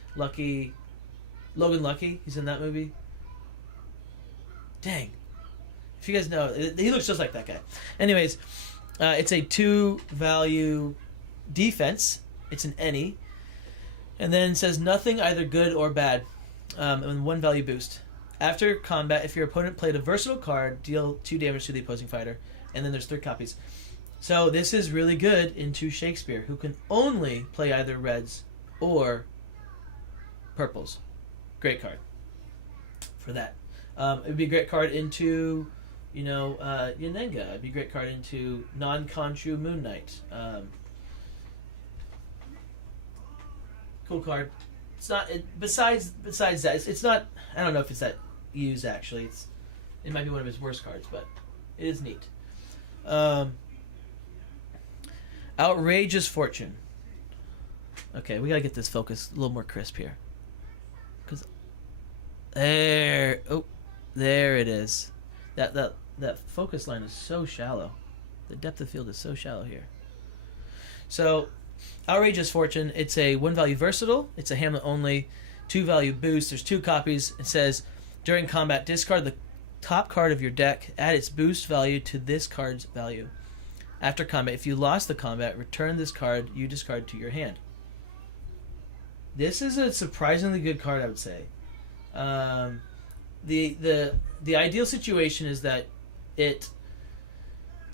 Logan Lucky. He's in that movie. Dang. If you guys know, he looks just like that guy. Anyways, it's a 2-value defense. It's an any. And then it says nothing either good or bad. And 1-value boost. After combat, if your opponent played a versatile card, deal 2 damage to the opposing fighter. And then there's 3 copies. So this is really good into Shakespeare, who can only play either reds or purples. Great card for that. It would be a great card into, Yanenga. It'd be a great card into non-Khonshu Moon Knight. Cool card. It's not. Besides that, it's not. I don't know if it's that used actually. It might be one of his worst cards, but it is neat. Outrageous Fortune. Okay, we gotta get this focus a little more crisp here. Cause there it is. That focus line is so shallow. The depth of field is so shallow here. So, Outrageous Fortune. It's a 1-value versatile. It's a Hamlet only, 2-value boost. There's 2 copies. It says during combat, discard the top card of your deck. Add its boost value to this card's value. After combat, if you lost the combat, return this card you discard to your hand. This is a surprisingly good card, I would say. The ideal situation is that it.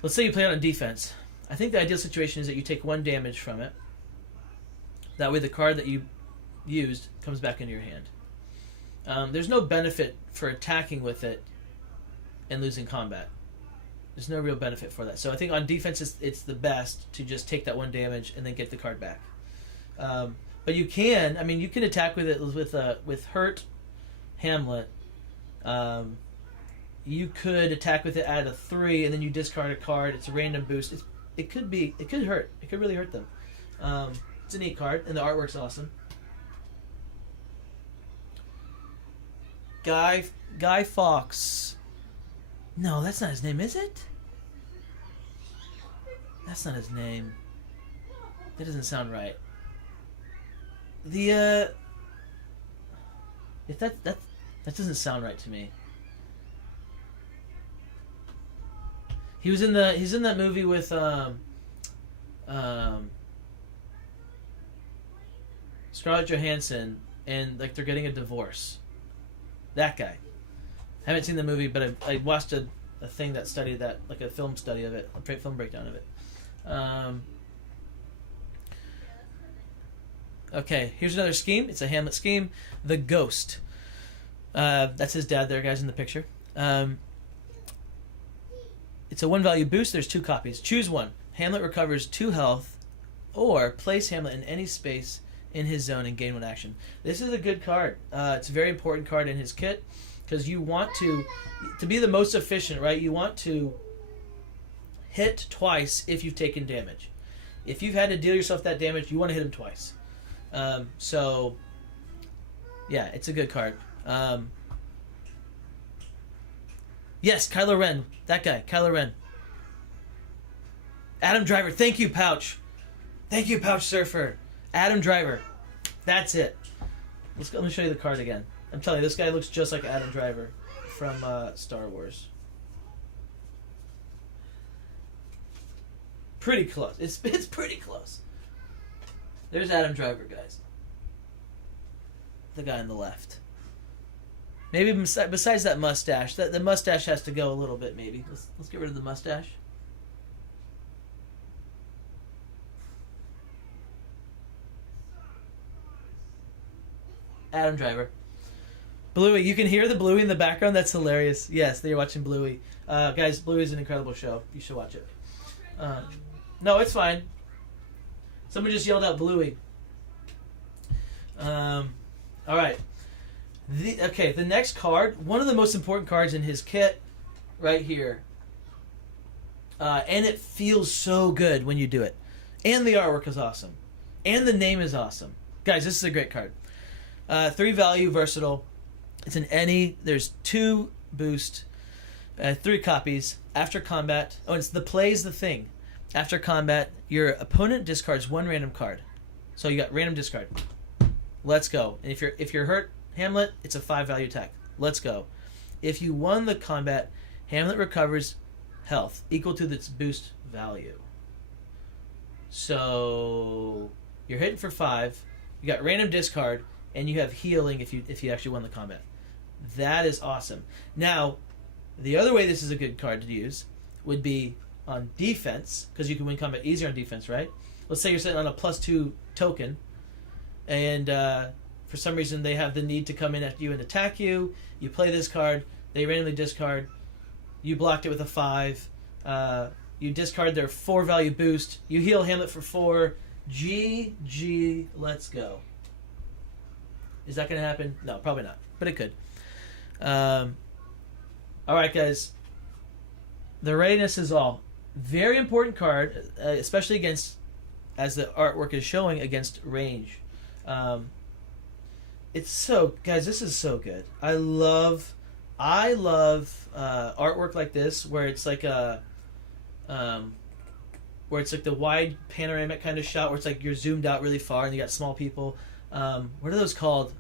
Let's say you play it on defense. I think the ideal situation is that you take 1 damage from it. That way, the card that you used comes back into your hand. There's no benefit for attacking with it and losing combat. There's no real benefit for that. So I think on defense, it's the best to just take that 1 damage and then get the card back. But you can, you can attack with it with Hurt Hamlet. You could attack with it at a 3, and then you discard a card. It's a random boost. It could hurt. It could really hurt them. It's a neat card, and the artwork's awesome. Guy Fawkes. No, that's not his name, is it? That's not his name. That doesn't sound right. If that doesn't sound right to me. He's in that movie with Scarlett Johansson, and they're getting a divorce. That guy. I haven't seen the movie, but I watched a thing that studied that, like a film study of it, a film breakdown of it. Okay, here's another scheme. It's a Hamlet scheme. The Ghost. That's his dad there, guys, in the picture. It's a 1-value boost. There's 2 copies. Choose one. Hamlet recovers 2 health, or place Hamlet in any space in his zone and gain 1 action. This is a good card. It's a very important card in his kit, because you want to be the most efficient, right? You want to hit twice if you've taken damage. If you've had to deal yourself that damage, you want to hit him twice. So, yeah, it's a good card. Yes, Kylo Ren. That guy, Kylo Ren. Adam Driver. Thank you, Pouch. Thank you, Pouch Surfer. Adam Driver. That's it. Let me show you the card again. I'm telling you, this guy looks just like Adam Driver from Star Wars. Pretty close. It's pretty close. There's Adam Driver, guys. The guy on the left. Maybe besides that mustache, the mustache has to go a little bit. Maybe let's get rid of the mustache. Adam Driver. Bluey, you can hear the Bluey in the background. That's hilarious. Yes, you're watching Bluey. Guys, Bluey is an incredible show. You should watch it. No, it's fine. Someone just yelled out Bluey. All right. The next card, one of the most important cards in his kit, right here. And it feels so good when you do it. And the artwork is awesome. And the name is awesome. Guys, this is a great card. 3 value, versatile. It's an any. There's 2 boost, 3 copies. After combat, it's the play's the thing. After combat, your opponent discards 1 random card. So you got random discard. Let's go. And if you're hurt, Hamlet, it's a 5 value attack. Let's go. If you won the combat, Hamlet recovers health equal to its boost value. So you're hitting for 5. You got random discard, and you have healing if you actually won the combat. That is awesome. Now, the other way this is a good card to use would be on defense, because you can win combat easier on defense, right? Let's say you're sitting on a +2 token, and for some reason they have the need to come in at you and attack you. You play this card, they randomly discard, you blocked it with a 5, you discard their 4 value boost, you heal Hamlet for 4, GG, let's go. Is that going to happen? No, probably not, but it could. Alright guys, the readiness is all. Very important card, especially against, as the artwork is showing, against range. It's so, guys, this is so good. I love artwork like this where it's like a where it's like the wide panoramic kind of shot where it's like you're zoomed out really far and you got small people. What are those called?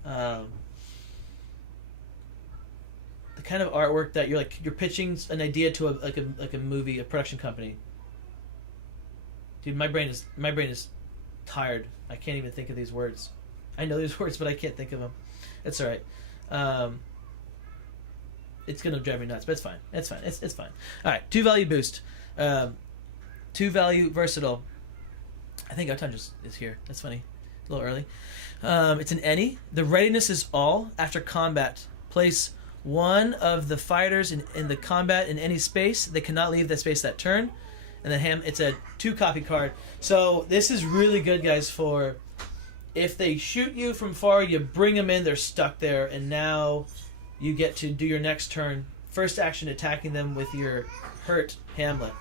The kind of artwork that you're pitching an idea to a movie, a production company. Dude, my brain is tired. I can't even think of these words. I know these words, but I can't think of them. It's all right. It's gonna drive me nuts, but it's fine. It's fine. It's fine. All right, 2 value boost, 2 value versatile. I think our time just is here. That's funny. A little early. It's an any. The readiness is all. After combat, place one of the fighters in the combat in any space. They cannot leave that space that turn. And then it's a 2 copy card. So this is really good, guys, for if they shoot you from far, you bring them in, they're stuck there, and now you get to do your next turn. First action attacking them with your hurt Hamlet.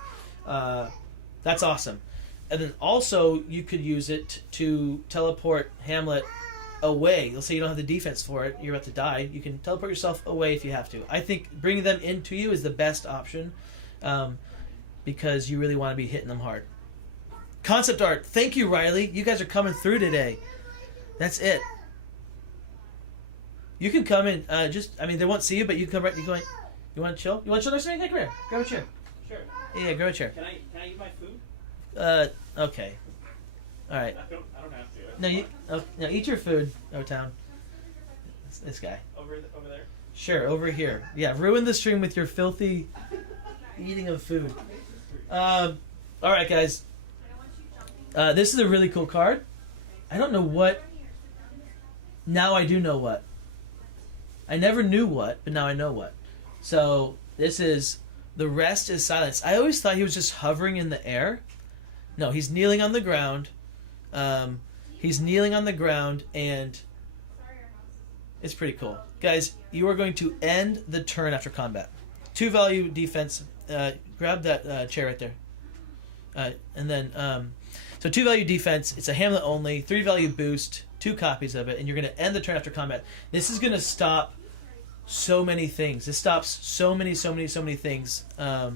That's awesome. And then also you could use it to teleport Hamlet away. Let's say you don't have the defense for it, you're about to die. You can teleport yourself away if you have to. I think bringing them into you is the best option because you really want to be hitting them hard. Concept art. Thank you, Riley. You guys are coming through today. That's it. You can come in. They won't see you, but you can come right. You want to chill? You want to chill next to me? Hey, come here. Grab a chair. Sure. Yeah, grab a chair. Can I eat my food? Okay. All right. I don't have to. No, eat your food, O-Town. This guy. Over there? Sure, over here. Yeah, ruin the stream with your filthy eating of food. All right, guys. This is a really cool card. I don't know what. Now I do know what. I never knew what, but now I know what. So this is the rest is silence. I always thought he was just hovering in the air. No, he's kneeling on the ground. He's kneeling on the ground, and it's pretty cool. Guys, you are going to end the turn after combat. 2 value defense. Grab that chair right there. And then, so 2 value defense. It's a Hamlet only. 3 value boost. 2 copies of it, and you're going to end the turn after combat. This is going to stop so many things. This stops so many things. I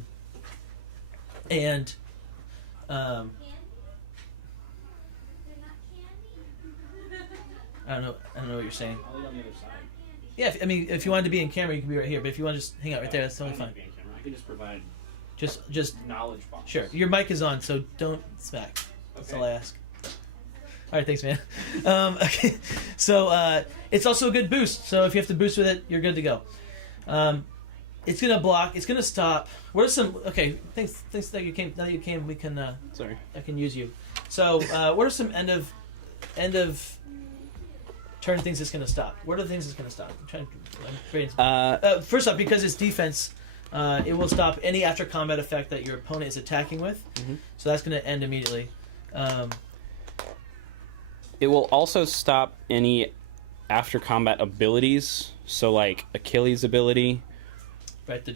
don't know what you're saying. I'll eat on the other side. Yeah, if you wanted to be in camera, you can be right here. But if you want to just hang out right there, that's totally fine. I can just provide just knowledge bombs. Sure. Your mic is on, so don't smack. That's all I ask. right, thanks, man. Okay, so it's also a good boost. So if you have to boost with it, you're good to go. It's gonna block. It's gonna stop. What are some? Okay, thanks that you came. Now that you came, we can. Sorry, I can use you. So what are some end of turn things that's gonna stop? What are the things that's gonna stop? I'm trying to. First off, because it's defense. It will stop any after combat effect that your opponent is attacking with. Mm-hmm. So that's going to end immediately. It will also stop any after combat abilities. So like Achilles' ability. Right, the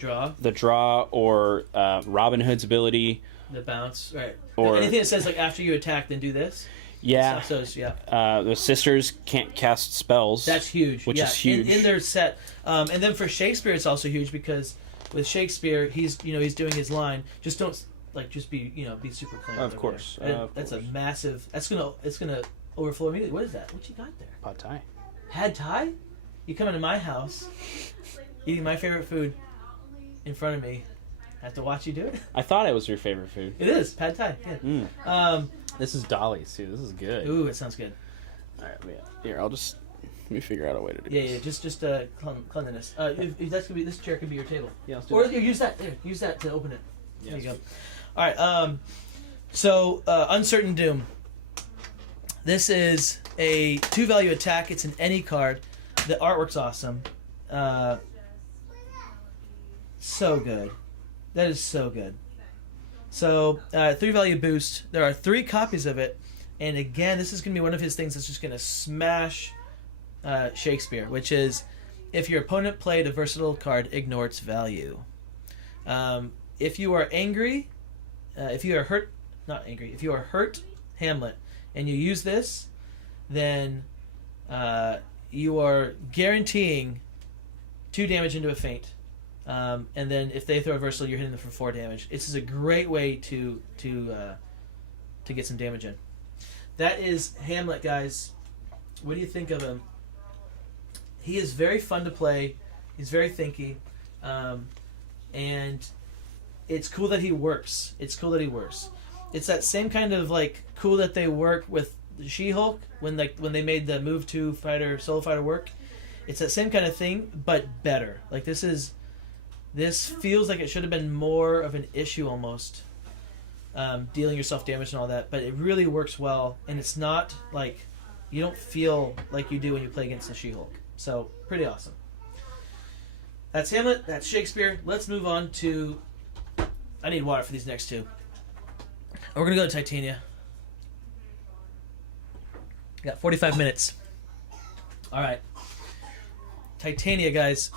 draw, or Robin Hood's ability. The bounce, right. Or anything that says like after you attack, then do this. Yeah. Stop those, yeah. The sisters can't cast spells. That's huge. Which is huge. In their set. And then for Shakespeare, it's also huge because with Shakespeare, he's doing his line. Just don't be super clean. Of course. That's a massive. It's gonna overflow immediately. What is that? What you got there? Pad Thai. Pad Thai? You come into my house, eating my favorite food in front of me. I have to watch you do it. I thought it was your favorite food. It is Pad Thai. Yeah. This is Dolly's too. This is good. Ooh, it sounds good. All right, yeah. Here, let me figure out a way to do this. Yeah, just cleanliness. If that's gonna be, this chair could be your table. Yeah, let's do or that. Use that. There, use that to open it. Yeah, there you go. All right. So Uncertain Doom. This is a 2-value attack. It's an any card. The artwork's awesome. So good. That is so good. So 3-value boost. There are 3 copies of it, and again, this is gonna be one of his things that's just gonna smash Shakespeare, which is if your opponent played a versatile card, ignore its value. If you are angry, if you are hurt Hamlet, and you use this, then you are guaranteeing 2 damage into a feint. And then if they throw a versatile, you're hitting them for 4 damage. This is a great way to get some damage in. That is Hamlet, guys. What do you think of him? He is very fun to play. He's very thinky, and it's cool that he works. It's It's that same kind of like cool that they work with She-Hulk when they made the Move 2 fighter solo fighter work. It's that same kind of thing, but better. Like this feels like it should have been more of an issue almost, dealing yourself damage and all that. But it really works well, and it's not like you don't feel like you do when you play against the She-Hulk. So pretty awesome. That's Hamlet. That's Shakespeare. Let's move on to. I need water for these next 2. We're gonna go to Titania. Got 45 minutes. All right. Titania, guys.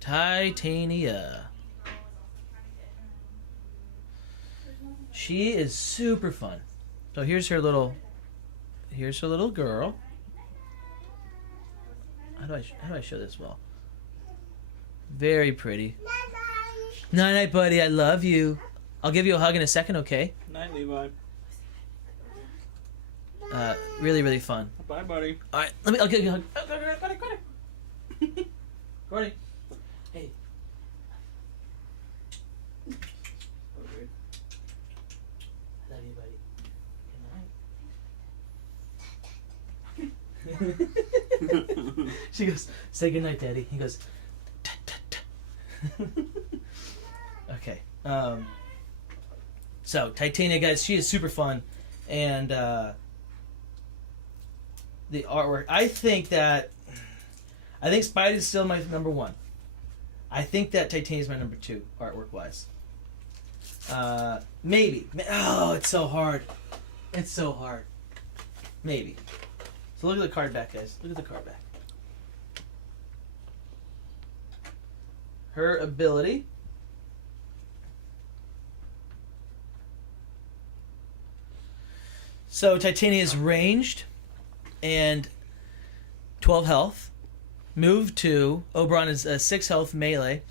Titania. She is super fun. So here's her little girl. How do I show this well? Very pretty. Night night, buddy. I love you. I'll give you a hug in a second, okay? Night, Levi. Really, really fun. Bye, buddy. All right, I'll give you a hug. Gordy. Hey. I love you, buddy. She goes, say goodnight, Daddy. He goes, tut, tut, tut. Okay. So, Titania, guys, she is super fun. And the artwork, I think Spidey's still my number 1. I think that Titania's my number 2, artwork-wise. Maybe. Oh, it's so hard. It's so hard. Maybe. So look at the card back, guys. Look at the card back. Her ability. So Titania is ranged and 12 health. Move 2. Oberon is 6 health melee.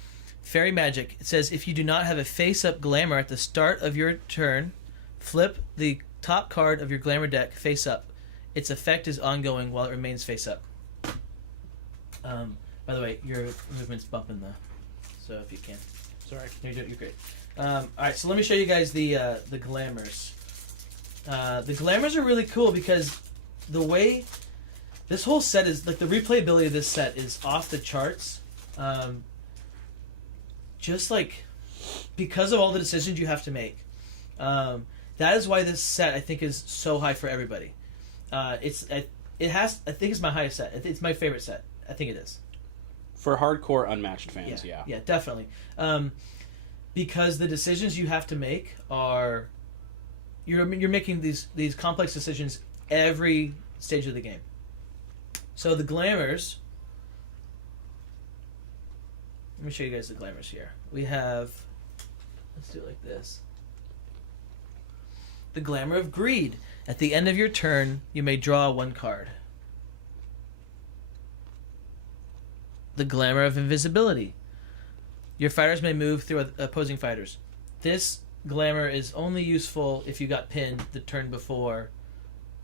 Fairy magic. It says if you do not have a face-up glamour at the start of your turn, flip the top card of your glamour deck face up. Its effect is ongoing while it remains face up. By the way, your movement's bumping so if you can. Sorry. You're great. All right, so let me show you guys the glamours. The glamours are really cool because the way this whole set is, like, the replayability of this set is off the charts. Just like because of all the decisions you have to make. That is why this set, I think, is so high for everybody. I think it's my highest set. It's my favorite set. I think it is. For hardcore Unmatched fans, yeah. Yeah, definitely. Because the decisions you have to make are... You're making these complex decisions every stage of the game. So the glamours... Let me show you guys the glamours here. We have... Let's do it like this. The Glamour of Greed. At the end of your turn, you may draw 1 card. The Glamour of Invisibility. Your fighters may move through opposing fighters. This glamour is only useful if you got pinned the turn before,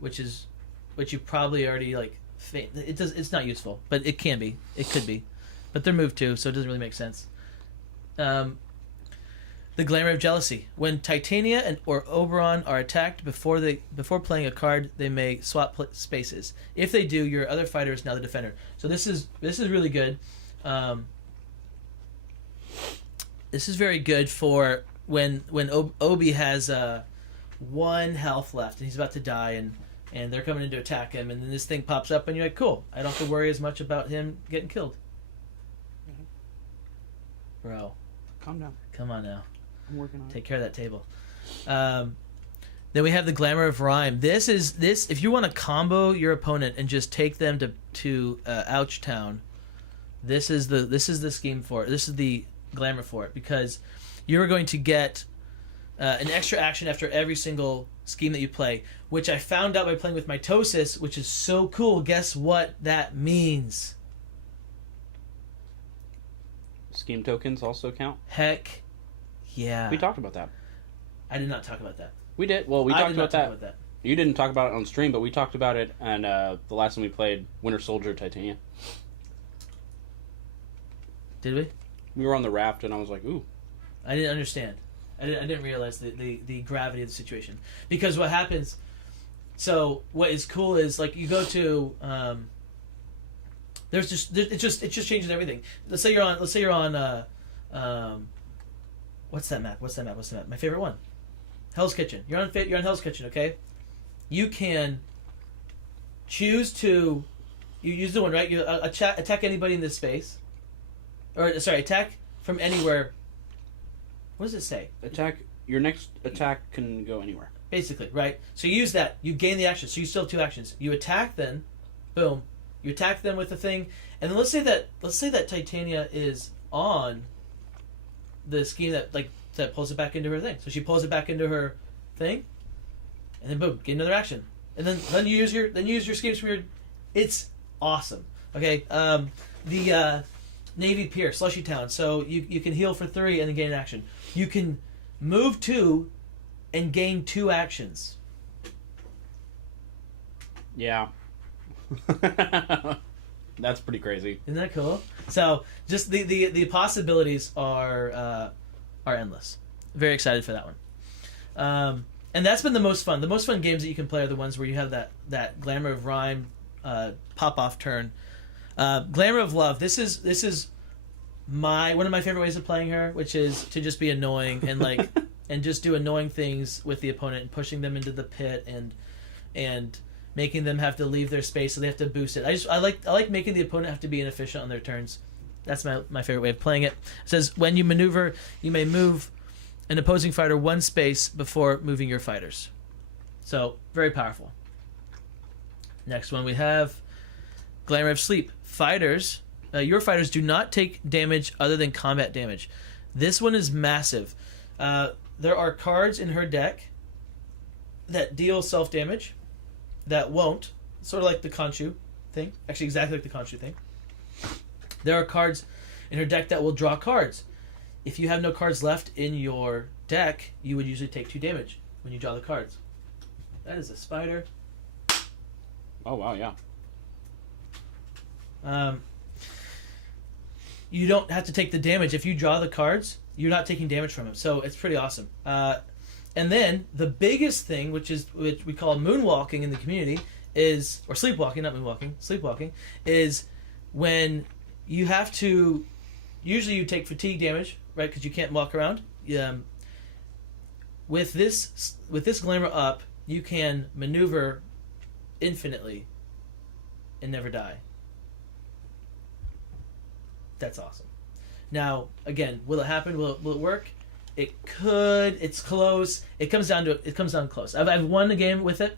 which you probably already it's not useful, but it can be. It could be. But they're moved too, so it doesn't really make sense. The Glamour of Jealousy. When Titania or Oberon are attacked before playing a card, they may swap spaces. If they do, your other fighter is now the defender. So this is really good. This is very good for when Obi has 1 health left and he's about to die and they're coming in to attack him, and then this thing pops up and you're like, cool, I don't have to worry as much about him getting killed. Bro. Calm down. Come on now. I'm working on it. Take care of that table. Then we have the Glamour of Rhyme. This if you want to combo your opponent and just take them to Ouch Town, this is the scheme for it. This is the glamour for it, because you're going to get an extra action after every single scheme that you play, which I found out by playing with mitosis, which is so cool. Guess what that means? Scheme tokens also count? Heck yeah. We talked about that. I did not talk about that. We did. Well, we talked about that. Talk about that. You didn't talk about it on stream, but we talked about it, and the last time we played Winter Soldier Titania. Did we? We were on the raft, and I was like, ooh. I didn't understand. I didn't realize the gravity of the situation. Because what happens... So, what is cool is, like, you go to... it just changes everything. Let's say you're on what's that map? My favorite one. Hell's Kitchen. You're on Hell's Kitchen, okay? You can choose to... You use the one, right? You attack anybody in this space. Or, sorry, attack from anywhere. What does it say? Attack. Your next attack can go anywhere. Basically, right? So you use that. You gain the action. So you still have 2 actions. You attack then. Boom. You attack them with the thing. And then let's say that Titania is on the scheme that pulls it back into her thing. So she pulls it back into her thing. And then boom, get another action. And then you use your schemes from your... It's awesome. Okay. The Navy Pier, Slushy Town. So you can heal for 3 and then gain an action. You can move 2 and gain 2 actions. Yeah. That's pretty crazy. Isn't that cool? So just the possibilities are endless. Very excited for that one. And that's been the most fun. The most fun games that you can play are the ones where you have that Glamour of Rhyme pop off turn. Glamour of Love. This is one of my favorite ways of playing her, which is to just be annoying and and just do annoying things with the opponent and pushing them into the pit and making them have to leave their space so they have to boost it. I like making the opponent have to be inefficient on their turns. That's my favorite way of playing it. It says when you maneuver, you may move an opposing fighter 1 space before moving your fighters. So very powerful. Next one we have Glamour of Sleep. Fighters, your fighters do not take damage other than combat damage. This one is massive. There are cards in her deck that deal self-damage, that won't, sort of like the Khonshu thing. Actually, exactly like the Khonshu thing. There are cards in her deck that will draw cards. If you have no cards left in your deck, you would usually take 2 damage when you draw the cards. That is a spider. Oh, wow, yeah. You don't have to take the damage. If you draw the cards, you're not taking damage from him. So it's pretty awesome. And then the biggest thing, which we call moonwalking in the community, is, or sleepwalking, not moonwalking, sleepwalking, is when you have to, usually you take fatigue damage, right, because you can't walk around. With this glamour up, you can maneuver infinitely and never die. That's awesome. Now, again, will it happen? Will it work? It could. It's close. It comes down close. I've won a game with it,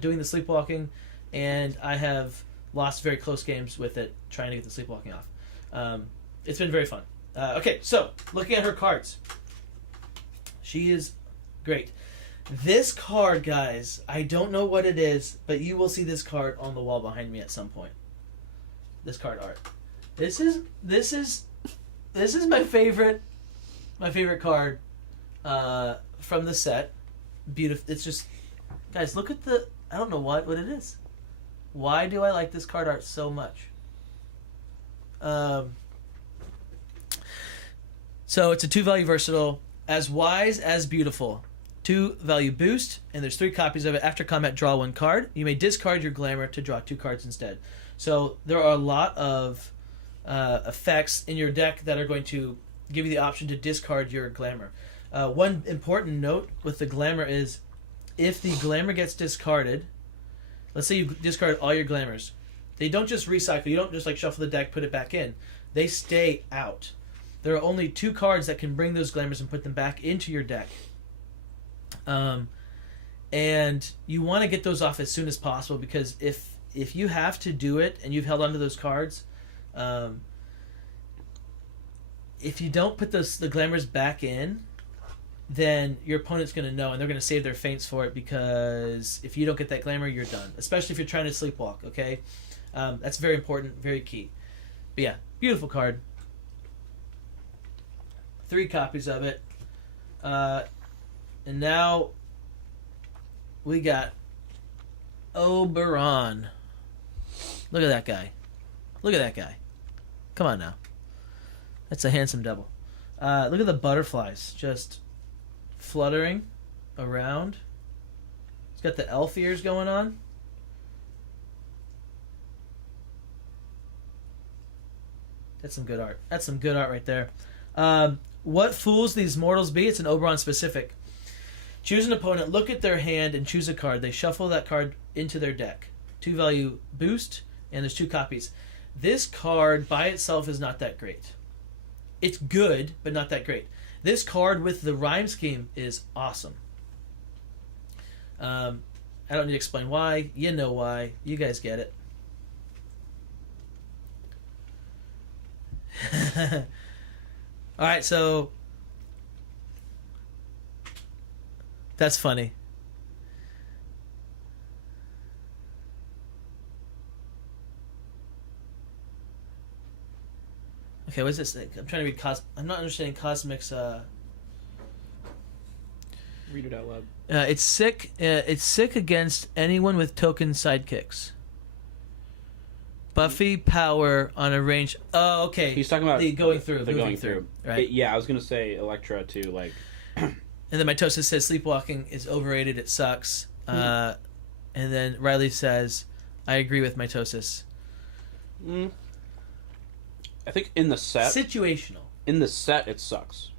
doing the sleepwalking, and I have lost very close games with it, trying to get the sleepwalking off. It's been very fun. Okay, so looking at her cards, she is great. This card, guys, I don't know what it is, but you will see this card on the wall behind me at some point. This card art. This is my favorite card from the set. Beautiful. It's just, guys, look at the, I don't know what it is. Why do I like this card art so much? So it's a 2-value versatile, as wise as beautiful. 2-value boost, and there's 3 copies of it. After combat, draw 1 card. You may discard your glamour to draw 2 cards instead. So there are a lot of effects in your deck that are going to give you the option to discard your glamour. One important note with the glamour is, if the glamour gets discarded, let's say you discard all your glamours, they don't just recycle. You don't just like shuffle the deck, put it back in. They stay out. There are only 2 cards that can bring those glamours and put them back into your deck. And you want to get those off as soon as possible, because if you have to do it and you've held onto those cards, if you don't put the glamours back in, then your opponent's going to know, and they're going to save their feints for it, because if you don't get that glamour, you're done. Especially if you're trying to sleepwalk, okay? That's very important, very key. But yeah, beautiful card. 3 copies of it. And now we got Oberon. Look at that guy. Look at that guy. Come on now. That's a handsome devil. Look at the butterflies just fluttering around. He's got the elf ears going on. That's some good art. That's some good art right there. What fools these mortals be? It's an Oberon specific. Choose an opponent, look at their hand, and choose a card. They shuffle that card into their deck. 2-value boost, and there's 2 copies. This card by itself is not that great. It's good, but not that great. This card with the rhyme scheme is awesome. I don't need to explain why. You know why. You guys get it. Alright, so that's funny. Okay, what's this? I'm trying to read I'm not understanding Cosmic's Read it out loud. It's sick against anyone with token sidekicks. Buffy power on a range. Oh, okay. He's talking about the going through. The going through. Right. Yeah, I was gonna say Electra too. Like, and then Mitosis says sleepwalking is overrated. It sucks. And then Riley says, "I agree with Mitosis." I think in the set, situational. In the set, it sucks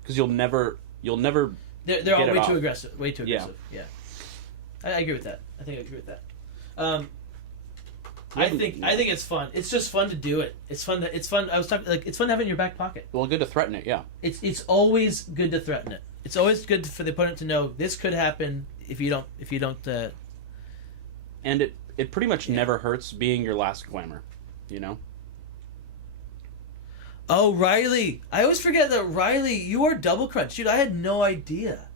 because you'll never. They're all way too aggressive. Way too aggressive. Yeah. I agree with that. I think I agree with that. I think it's fun. It's just fun to do it. It's fun. I was talking like it's fun to have it in your back pocket. Well, good to threaten it. Yeah. It's always good to threaten it. It's always good for the opponent to know this could happen if you don't. And it pretty much never hurts being your last glamour, you know. Oh, Riley! I always forget that Riley. You are double crunch, dude. I had no idea.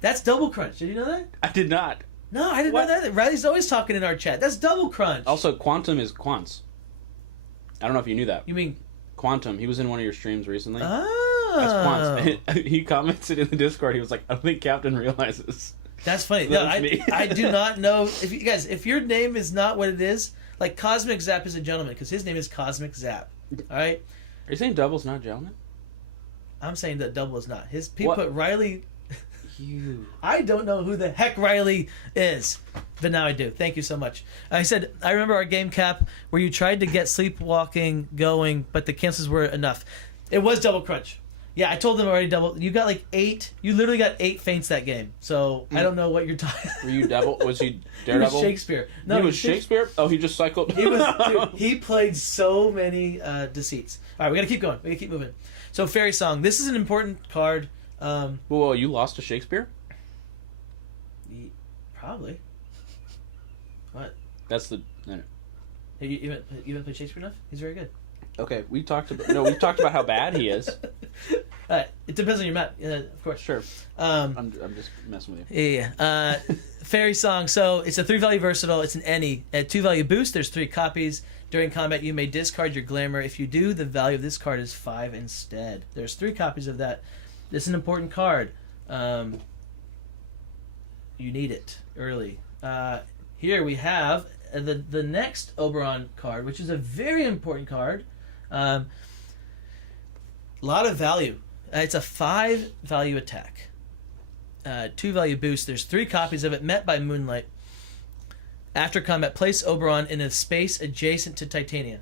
That's double crunch. Did you know that? I did not. No, I didn't know that. Riley's always talking in our chat. That's double crunch. Also, Quantum is Quants. I don't know if you knew that. You mean Quantum? He was in one of your streams recently. Oh. That's Quants. He commented in the Discord. He was like, "I don't think Captain realizes." That's funny. No, I do not know if you guys. If your name is not what it is, like Cosmic Zap is a gentleman because his name is Cosmic Zap. All right. Are you saying Double's not a gentleman? I'm saying that double is not. He What? put Riley. You. I don't know who the heck Riley is, but now I do. Thank you so much. I said, I remember our game cap where you tried to get sleepwalking going, but the cancels were enough. It was double crunch. Yeah, I told them already double. You got like 8. You literally got 8 feints that game. So I don't know what you're talking. Were you devil? Was he He Daredevil? was Shakespeare. No, he was Shakespeare? Oh, he just cycled. He was. Dude, he played so many deceits. All right, we gotta keep going. We gotta keep moving. So Fairy Song. This is an important card. Whoa, you lost to Shakespeare? Probably. What? That's the. No. Have you haven't played Shakespeare enough? He's very good. Okay, we talked about how bad he is. It depends on your map, of course. Sure. I'm just messing with you. Yeah. Fairy Song. So it's a 3-value versatile. It's an any. At 2-value boost, there's 3 copies. During combat, you may discard your glamour. If you do, the value of this card is 5 instead. There's 3 copies of that. This is an important card. You need it early. Here we have the next Oberon card, which is a very important card. A lot of value. It's a 5-value attack. 2-value boost. There's 3 copies of it. Met by Moonlight. After combat, place Oberon in a space adjacent to Titania.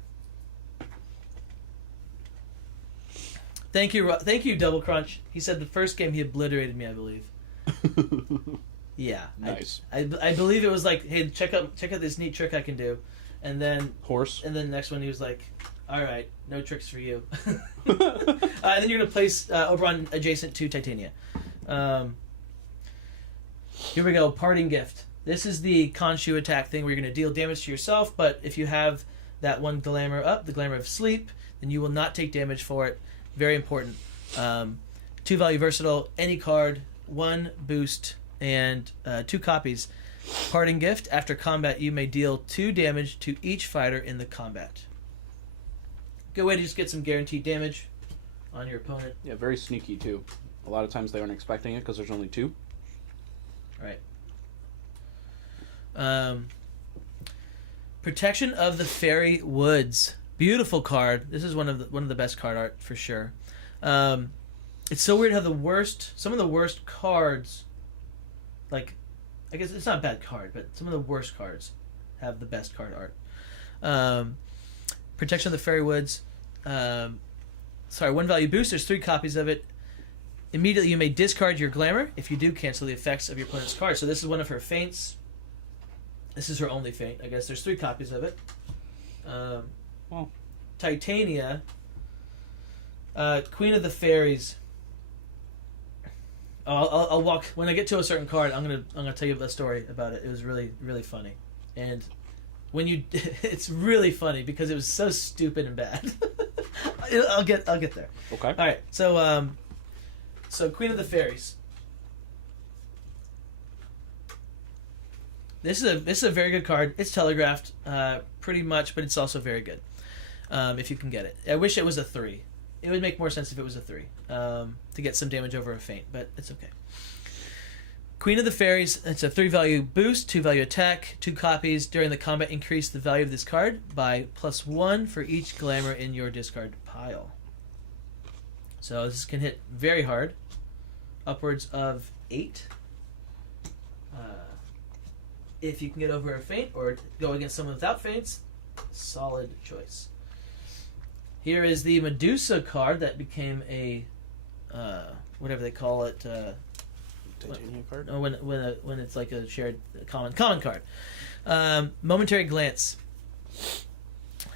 Thank you, Double Crunch. He said the first game he obliterated me, I believe. Yeah. Nice. I believe it was like, hey, check out this neat trick I can do, and then Horse. And then the next one he was like, all right, no tricks for you. And then you're gonna place Oberon adjacent to Titania. Here we go. Parting Gift. This is the Khonshu attack thing where you're gonna deal damage to yourself, but if you have that one glamour up, the glamour of sleep, then you will not take damage for it. Very important. 2-value versatile. Any card, 1 boost, and 2 copies. Parting Gift. After combat, you may deal 2 damage to each fighter in the combat. Good way to just get some guaranteed damage on your opponent. Yeah, very sneaky too. A lot of times they aren't expecting it because there's only 2. Right. Protection of the Fairy Woods. Beautiful card. This is one of the best card art for sure. It's so weird how some of the worst cards, like, I guess it's not a bad card, but some of the worst cards have the best card art. Protection of the Fairy Woods. 1-value boost. There's 3 copies of it. Immediately you may discard your glamour. If you do, cancel the effects of your opponent's card. So this is one of her feints. This is her only feint. I guess there's 3 copies of it. Well, Titania, Queen of the Fairies. I'll walk when I get to a certain card. I'm gonna tell you a story about it. It was really, really funny, and it's really funny because it was so stupid and bad. I'll get there. okay. All right, so Queen of the Fairies. This is a very good card. It's telegraphed, pretty much, but it's also very good. If you can get it. I wish it was a 3. It would make more sense if it was a 3 to get some damage over a feint, but it's okay. Queen of the Fairies. It's a 3-value boost, 2-value attack, 2 copies. During the combat, increase the value of this card by +1 for each glamour in your discard pile. So this can hit very hard, upwards of 8. If you can get over a feint or go against someone without feints, solid choice. Here is the Medusa card that became a whatever they call it. Titania card. No, when it's like a shared common card. Momentary Glance.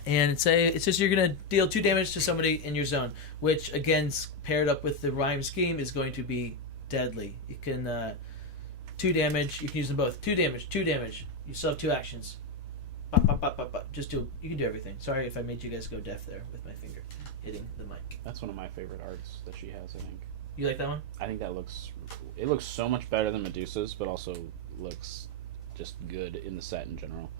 And it's just you're gonna deal 2 damage to somebody in your zone, which again paired up with the rhyme scheme is going to be deadly. You can 2 damage. You can use them both. 2 damage. 2 damage. You still have 2 actions. Bop, bop, bop, bop, bop. Just do. You can do everything. Sorry if I made you guys go deaf there with my finger hitting the mic. That's one of my favorite arts that she has. I think. You like that one? I think that looks so much better than Medusa's, but also looks just good in the set in general.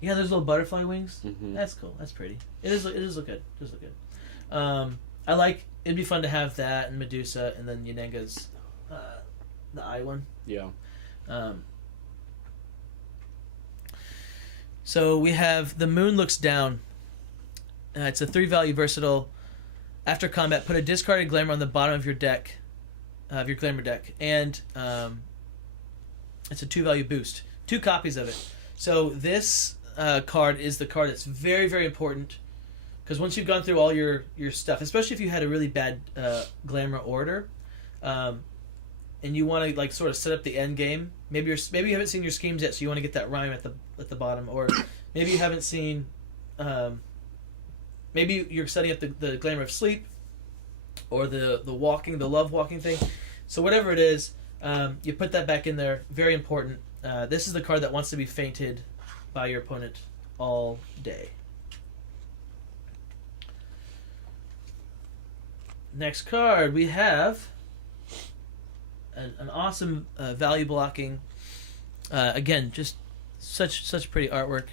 Yeah, those little butterfly wings. Mm-hmm. That's cool. That's pretty. It does look good. It does look good. I like. It'd be fun to have that and Medusa, and then Yenenga's the eye one. Yeah. So we have The Moon Looks Down. It's a 3-value versatile. After combat, put a discarded glamour on the bottom of your deck, of your glamour deck, and it's a 2-value boost. 2 copies of it. So this card is the card that's very, very important, because once you've gone through all your stuff, especially if you had a really bad glamour order, and you want to like sort of set up the end game. Maybe you haven't seen your schemes yet, so you want to get that rhyme at the bottom, or maybe you haven't seen. Maybe you're setting up the glamour of sleep, or the love walking thing. So whatever it is, you put that back in there. Very important. This is the card that wants to be fainted by your opponent all day. Next card, we have an awesome value blocking. Again, just such pretty artwork.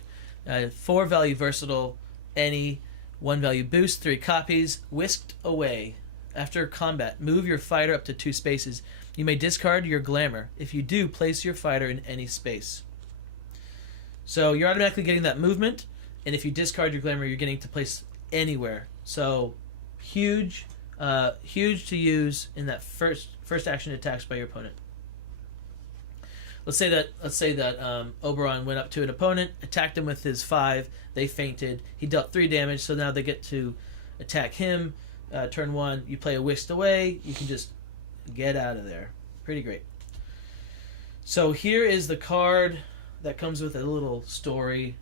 4 value versatile, any 1 value boost, 3 copies, whisked away. After combat, move your fighter up to 2 spaces. You may discard your glamour. If you do, place your fighter in any space. So you're automatically getting that movement, and if you discard your glamour, you're getting to place anywhere. So huge to use in that first action attacks by your opponent. Let's say that Oberon went up to an opponent, attacked him with his 5. They fainted. He dealt 3 damage, so now they get to attack him. Turn 1, you play a whisked away. You can just get out of there. Pretty great. So here is the card that comes with a little story.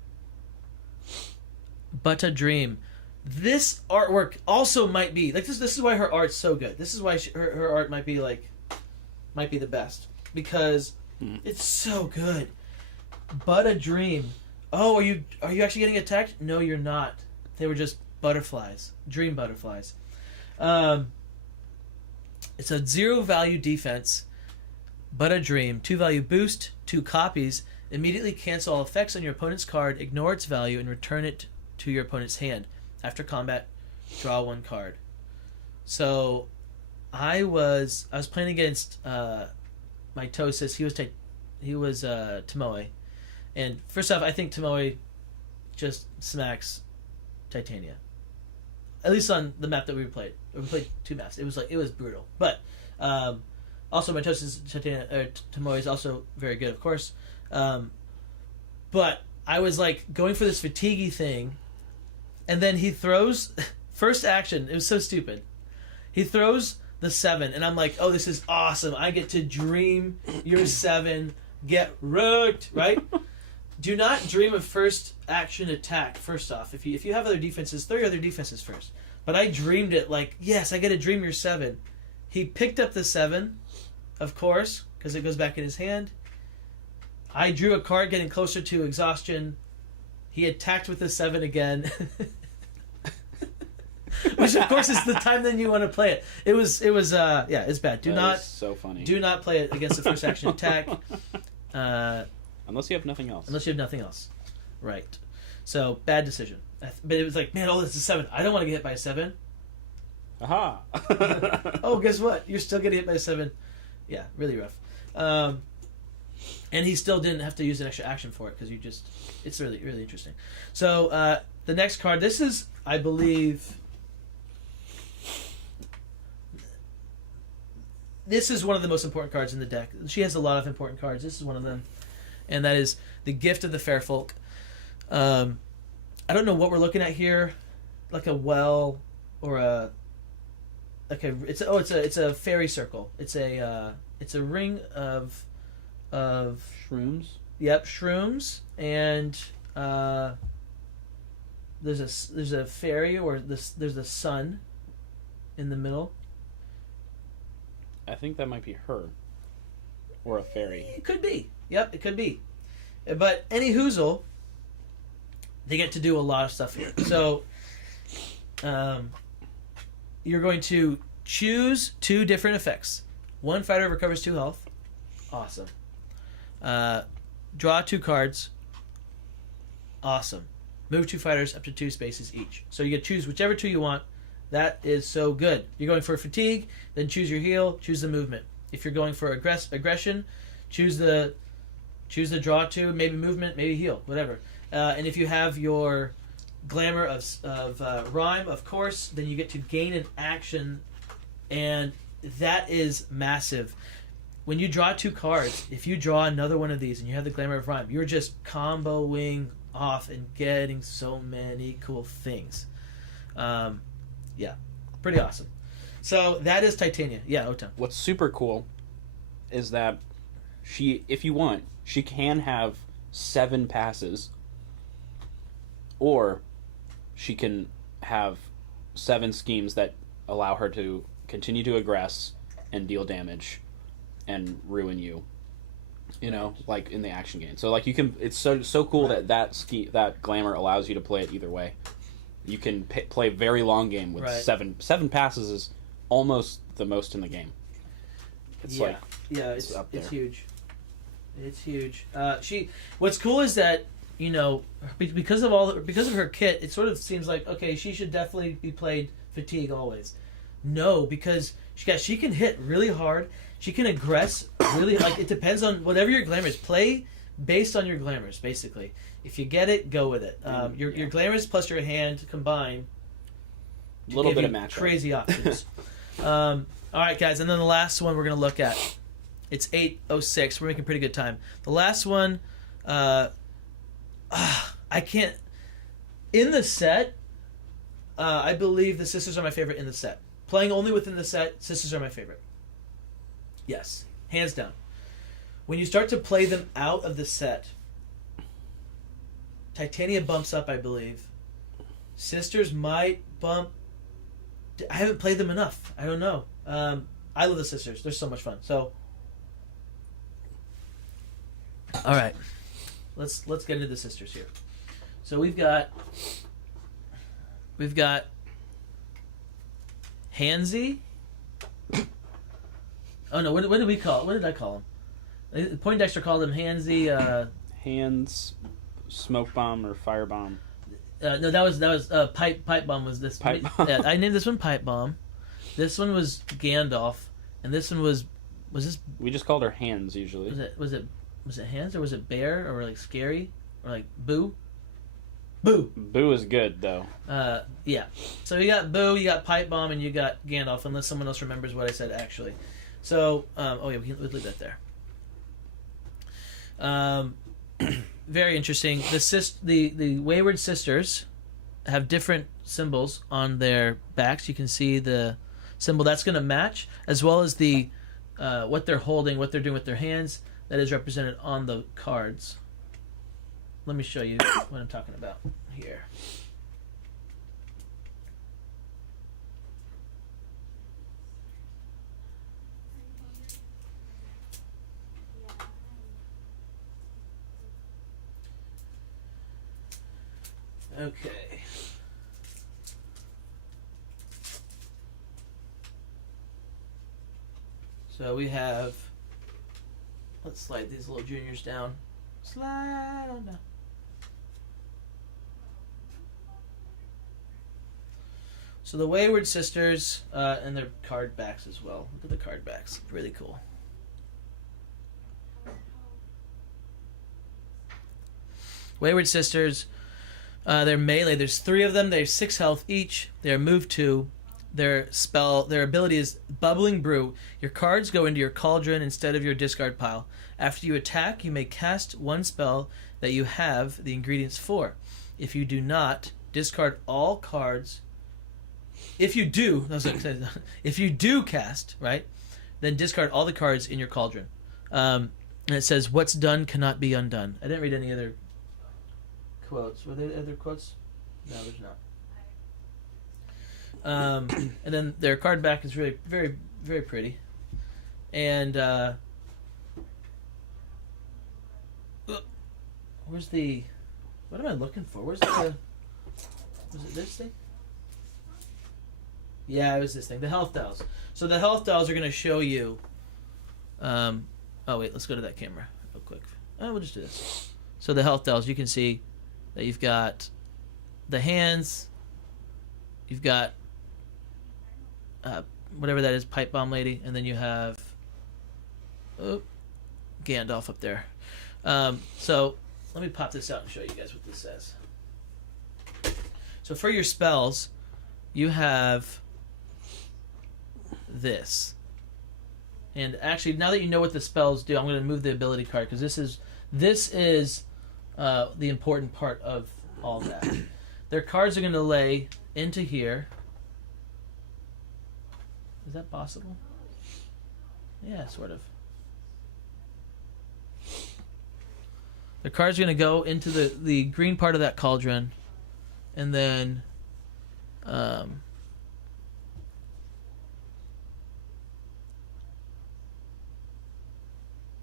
But a Dream. This artwork also might be like this. This is why her art's so good. This is why her art might be the best, because it's so good. But a Dream. Oh, are you actually getting attacked? No, you're not. They were just butterflies, dream butterflies. It's a 0 value defense, but a Dream. 2 value boost, 2 copies. Immediately cancel all effects on your opponent's card, ignore its value, and return it to your opponent's hand. After combat, draw 1 card. So, I was playing against Mitosis. He was Tomoe, and first off, I think Tomoe just smacks Titania. At least on the map that we played. We played 2 maps. It was brutal. But also Mitosis Tomoe is also very good, of course. But I was like going for this fatiguey thing, and then he throws first action. It was so stupid. He throws the 7, and I'm like, oh, this is awesome. I get to dream your 7, get wrecked, right? Do not dream of first action attack. First off, if you have other defenses, throw your other defenses first. But I dreamed it like, yes, I get to dream your 7. He picked up the 7, of course, because it goes back in his hand. I drew a card getting closer to exhaustion. He attacked with the 7 again. Which of course is the time then you want to play it. It was it's bad. So funny. Do not play it against the first action attack. Unless you have nothing else. Right. So, bad decision. But it was like, man, this is 7. I don't want to get hit by a 7. Aha! Oh, guess what? You're still getting hit by a 7. Yeah, really rough. And he still didn't have to use an extra action for it, because it's really, really interesting. So, the next card, this is, I believe... This is one of the most important cards in the deck. She has a lot of important cards. This is one of them. And that is the Gift of the Fair Folk. I don't know what we're looking at here. Like a well or it's a fairy circle. It's a ring of shrooms. Yep, shrooms, and there's a fairy, or there's a sun in the middle. I think that might be her. Or a fairy. It could be. Yep, it could be. But any hoozle, they get to do a lot of stuff here. So, you're going to choose 2 different effects. 1 fighter recovers 2 health. Awesome. Draw 2 cards. Awesome. Move 2 fighters up to 2 spaces each. So you get to choose whichever 2 you want. That is so good. You're going for fatigue, then choose your heal, choose the movement. If you're going for aggression, choose the draw 2, maybe movement, maybe heal, whatever. And if you have your glamour of rhyme, of course. Then you get to gain an action, and that is massive. When you draw 2 cards, if you draw another one of these and you have the glamour of rhyme, you're just comboing off and getting so many cool things. Yeah, pretty awesome. So that is Titania. Yeah, Otan. What's super cool is that she, if you want, she can have 7 passes, or she can have 7 schemes that allow her to continue to aggress and deal damage and ruin you. You know, like in the action game. So like you can, it's so cool that glamour allows you to play it either way. You can play very long game with 7 passes is almost the most in the game. It's it's huge. It's huge. What's cool is that, you know, because of her kit, it sort of seems like, okay, she should definitely be played fatigue always. No, because she can hit really hard. She can aggress really, like, it depends on whatever your glamour is. Play based on your glamours, basically. If you get it, go with it. Your glamours plus your hand combined, a little bit of matchup. Crazy options. All right, guys, and then the last one we're going to look at. It's 8:06. We're making pretty good time. The last one, I can't. In the set, I believe the sisters are my favorite in the set. Playing only within the set, sisters are my favorite. Yes, hands down. When you start to play them out of the set, Titania bumps up, I believe. Sisters might bump. I haven't played them enough. I don't know. I love the sisters. They're so much fun. So, all right, let's get into the sisters here. So we've got Hansy. Oh no! What did we call? What did I call him? Poindexter called him Hansy. Hands, smoke bomb or fire bomb. No, that was pipe bomb. Was this? Pipe bomb. Yeah, I named this one pipe bomb. This one was Gandalf, and this one was this? We just called her Hands usually. Was it Hands, or was it Bear, or like Scary, or like Boo? Boo. Boo is good though. Yeah. So you got Boo, you got pipe bomb, and you got Gandalf. Unless someone else remembers what I said actually. So we can leave that there. Very interesting. The Wayward sisters have different symbols on their backs. You can see the symbol that's going to match, as well as the what they're holding, what they're doing with their hands. That is represented on the cards. Let me show you what I'm talking about here. Okay. So we have, let's slide these little juniors down. Slide on down. So the Wayward sisters and their card backs as well. Look at the card backs. Really cool. Wayward sisters, they're melee. There's 3 of them. They have 6 health each. They're move 2. Their ability is Bubbling Brew. Your cards go into your cauldron instead of your discard pile. After you attack, you may cast one spell that you have the ingredients for. If you do not, discard all cards. If you do cast, right, then discard all the cards in your cauldron. And it says, "What's done cannot be undone." I didn't read any other quotes. Were there other quotes? No, there's not. And then their card back is really very, very pretty. And where's the? What am I looking for? Where's the? Was it this thing? Yeah, it was this thing. The health dials. So the health dials are going to show you. Oh wait, let's go to that camera real quick. Oh, we'll just do this. So the health dials, you can see that you've got the hands. You've got whatever that is, pipe bomb lady, and then you have Gandalf up there. So let me pop this out and show you guys what this says. So for your spells, you have this. And actually, now that you know what the spells do, I'm going to move the ability card because this is the important part of all that. Their cards are going to lay into here. Is that possible? Yeah, sort of. The cards are going to go into the green part of that cauldron, and then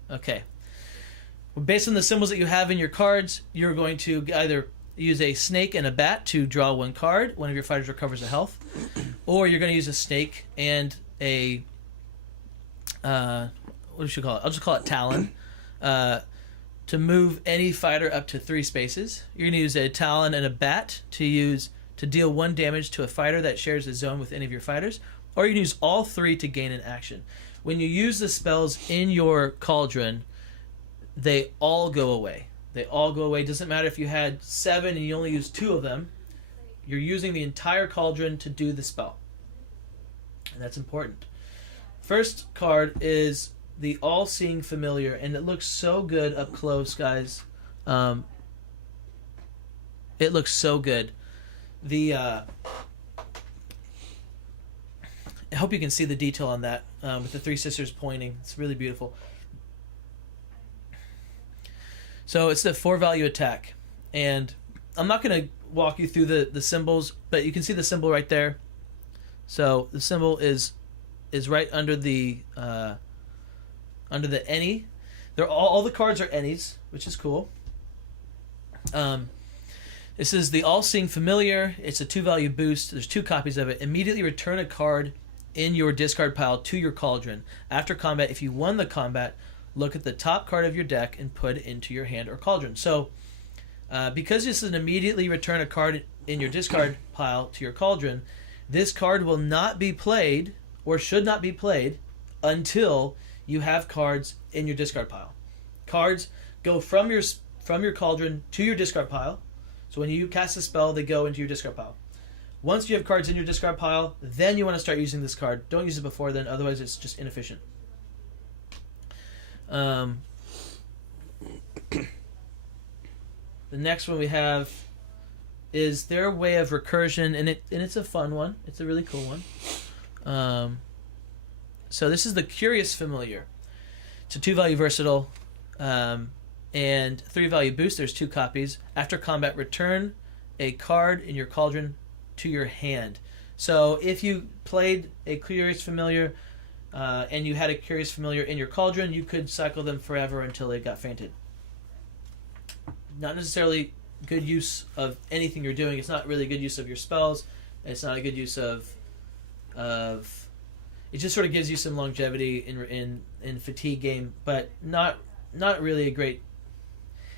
okay. Well, based on the symbols that you have in your cards, you're going to either use a snake and a bat to draw one card. One of your fighters recovers a health. Or you're going to use a snake and a... what should you call it? I'll just call it Talon. To move any fighter up to 3 spaces. You're going to use a Talon and a bat to deal 1 damage to a fighter that shares a zone with any of your fighters. Or you can use all 3 to gain an action. When you use the spells in your cauldron, they all go away. They all go away. Doesn't matter if you had 7 and you only use 2 of them. You're using the entire cauldron to do the spell. And that's important. First card is the All-Seeing Familiar, and it looks so good up close, guys. It looks so good. I hope you can see the detail on that with the 3 sisters pointing. It's really beautiful. So it's the 4-value attack, and I'm not going to walk you through the symbols, but you can see the symbol right there. So the symbol is right under the any. They're all the cards are any's, which is cool. This is the All-Seeing Familiar. It's a 2-value boost. There's 2 copies of it. Immediately return a card in your discard pile to your cauldron. After combat, if you won the combat, look at the top card of your deck and put it into your hand or cauldron. So, because this is an immediately return a card in your discard pile to your cauldron, this card will not be played or should not be played until you have cards in your discard pile. Cards go from your cauldron to your discard pile. So when you cast a spell, they go into your discard pile. Once you have cards in your discard pile, then you want to start using this card. Don't use it before then, otherwise it's just inefficient. The next one we have is their way of recursion, and it's a fun one. It's a really cool one. So this is the Curious Familiar. It's a 2-value versatile and 3-value boost. There's 2 copies. After combat, return a card in your cauldron to your hand. So if you played a Curious Familiar and you had a Curious Familiar in your cauldron, you could cycle them forever until they got fainted. Not necessarily good use of anything you're doing. It's not really good use of your spells. It's not a good use of it just sort of gives you some longevity in fatigue game, but not really a great.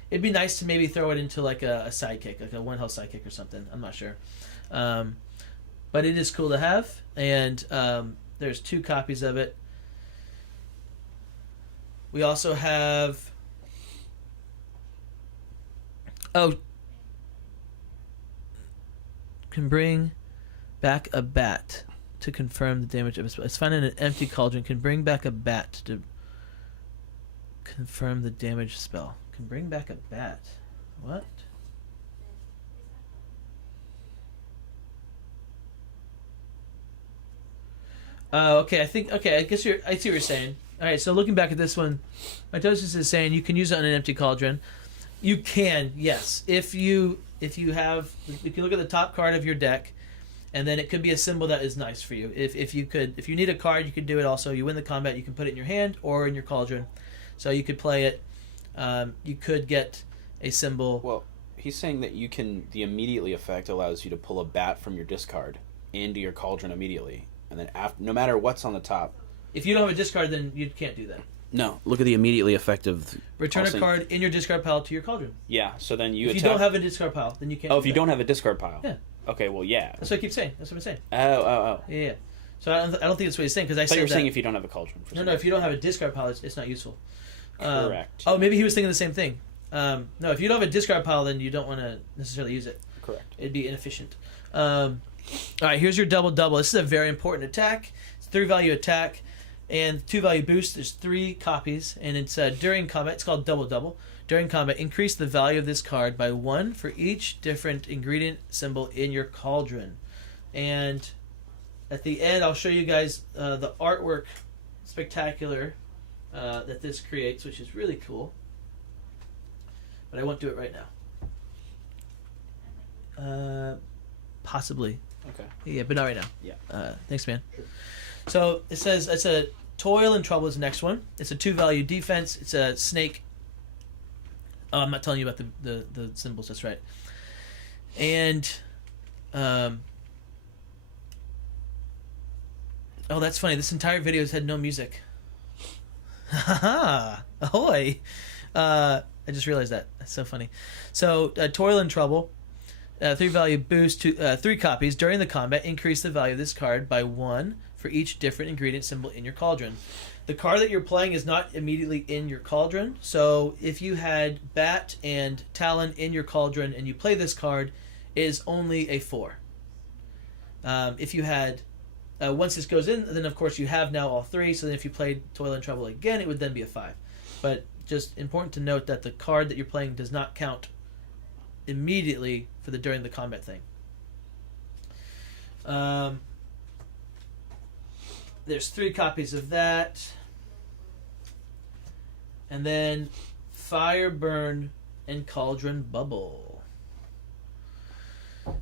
It'd be nice to maybe throw it into like a sidekick, like a 1 health sidekick or something. I'm not sure, but it is cool to have, and there's 2 copies of it. We also have can bring back a bat to confirm the damage of a spell. It's found in an empty cauldron. Can bring back a bat to confirm the damage spell. Can bring back a bat. What? Okay. I see what you're saying. All right. So looking back at this one, Mitosis is saying you can use it on an empty cauldron. You can, yes. If you look at the top card of your deck, and then it could be a symbol that is nice for you. If you need a card, you could do it also. You win the combat, you can put it in your hand or in your cauldron. So you could play it. You could get a symbol. Well, he's saying that the immediately effect allows you to pull a bat from your discard into your cauldron immediately. And then no matter what's on the top. If you don't have a discard, then you can't do that. No, look at the immediately effective. Return a card in your discard pile to your cauldron. Yeah, so then you. If you don't have a discard pile, then you can't. Oh, if you don't have a discard pile. Yeah. Okay, well, yeah. That's what I keep saying. That's what I'm saying. Oh. Yeah. So I don't think that's what he's saying because I said you're saying if you don't have a cauldron. No. If you don't have a discard pile, it's not useful. Correct. Maybe he was thinking the same thing. No, if you don't have a discard pile, then you don't want to necessarily use it. Correct. It'd be inefficient. All right, here's your double. This is a very important attack. It's a 3-value attack, and 2-value boost. There's 3 copies, and it's during combat. It's called double. During combat, increase the value of this card by 1 for each different ingredient symbol in your cauldron. And at the end, I'll show you guys the artwork, spectacular, that this creates, which is really cool. But I won't do it right now. Possibly. Okay. Yeah, but not right now. Yeah. Thanks, man. Sure. So it says it's a Toil and Trouble is the next one. It's a 2-value defense. It's a snake. Oh, I'm not telling you about the symbols. That's right. And, oh, that's funny. This entire video has had no music. Haha! Ahoy! I just realized that. That's so funny. So, Toil and Trouble, 3-value boost to 3 copies during the combat. Increase the value of this card by 1 for each different ingredient symbol in your cauldron. The card that you're playing is not immediately in your cauldron. So, if you had Bat and Talon in your cauldron and you play this card, it is only a 4. If you had once this goes in, then of course you have now all 3. So then if you played Toil and Trouble again, it would then be a 5. But just important to note that the card that you're playing does not count immediately for the during the combat thing. There's 3 copies of that, and then Fire Burn and Cauldron Bubble.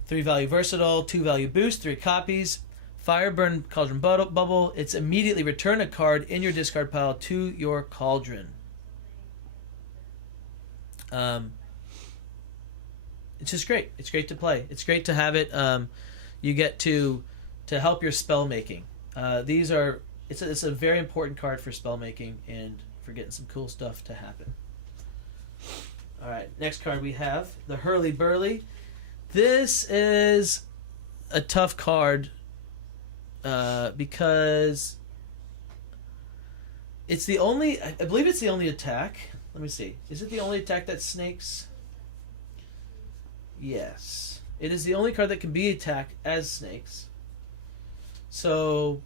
3-value versatile, 2-value boost, 3 copies. Fire Burn Cauldron Bubble. It's immediately return a card in your discard pile to your cauldron. It's just great. It's great to play. It's great to have it. You get to help your spell making. It's a very important card for spell making and for getting some cool stuff to happen. All right, next card we have the Hurly Burly. This is a tough card because it's the only. I believe it's the only attack. Let me see. Is it the only attack that snakes? Yes, it is the only card that can be attacked as snakes. So,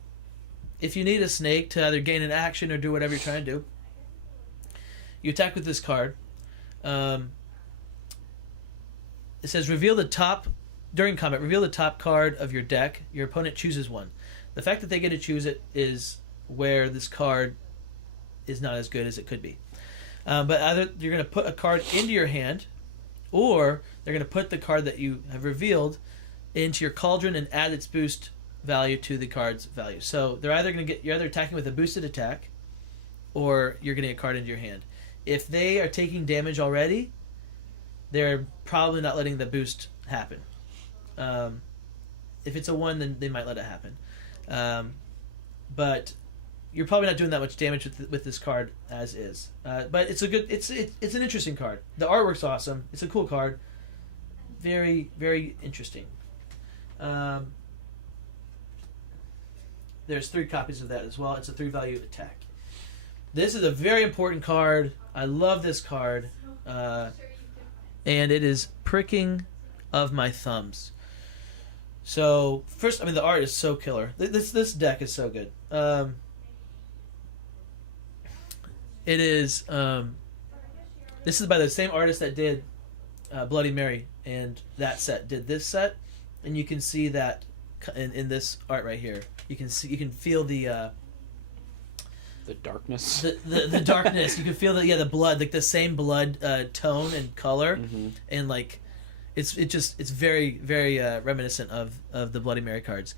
if you need a snake to either gain an action or do whatever you're trying to do, you attack with this card. It says reveal the top during combat. Reveal the top card of your deck. Your opponent chooses one. The fact that they get to choose it is where this card is not as good as it could be. But either you're going to put a card into your hand, or they're going to put the card that you have revealed into your cauldron and add its boost value to the card's value. So you're either attacking with a boosted attack, or you're getting a card into your hand. If they are taking damage already, they're probably not letting the boost happen. If it's a 1, then they might let it happen. But you're probably not doing that much damage with this card as is. But it's it's an interesting card. The artwork's awesome. It's a cool card. Very, very interesting. There's 3 copies of that as well. It's a 3-value attack. This is a very important card. I love this card. And it is pricking of my thumbs. So, first, the art is so killer. This deck is so good. It is... this is by the same artist that did Bloody Mary, and that set did this set. And you can see that in this art right here. You can feel the darkness. The darkness. You can feel the blood, like the same blood tone and color, and like it's very, very reminiscent of the Bloody Mary cards.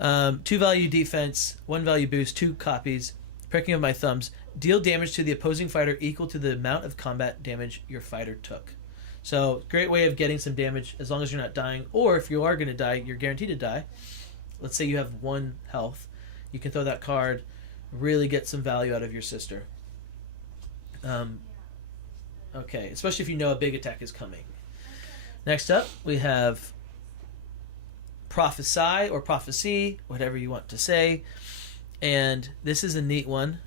2-value defense, 1-value boost, 2 copies. Pricking of my thumbs. Deal damage to the opposing fighter equal to the amount of combat damage your fighter took. So, great way of getting some damage as long as you're not dying. Or if you are going to die, you're guaranteed to die. Let's say you have 1 health. You can throw that card, really get some value out of your sister. Okay, especially if you know a big attack is coming. Next up, we have Prophesy or Prophecy, whatever you want to say. And this is a neat one.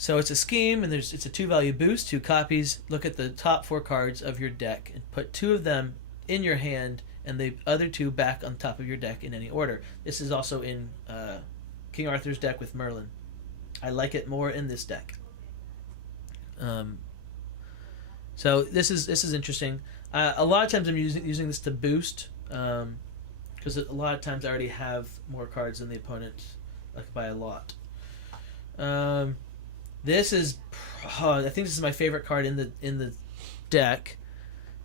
So it's a scheme, and it's a 2-value boost, 2 copies. Look at the top 4 cards of your deck and put 2 of them in your hand and the other 2 back on top of your deck in any order. This is also in King Arthur's deck with Merlin. I like it more in this deck. So this is interesting. A lot of times I'm using this to boost, because a lot of times I already have more cards than the opponent, like by a lot. This is, I think this is my favorite card in the deck,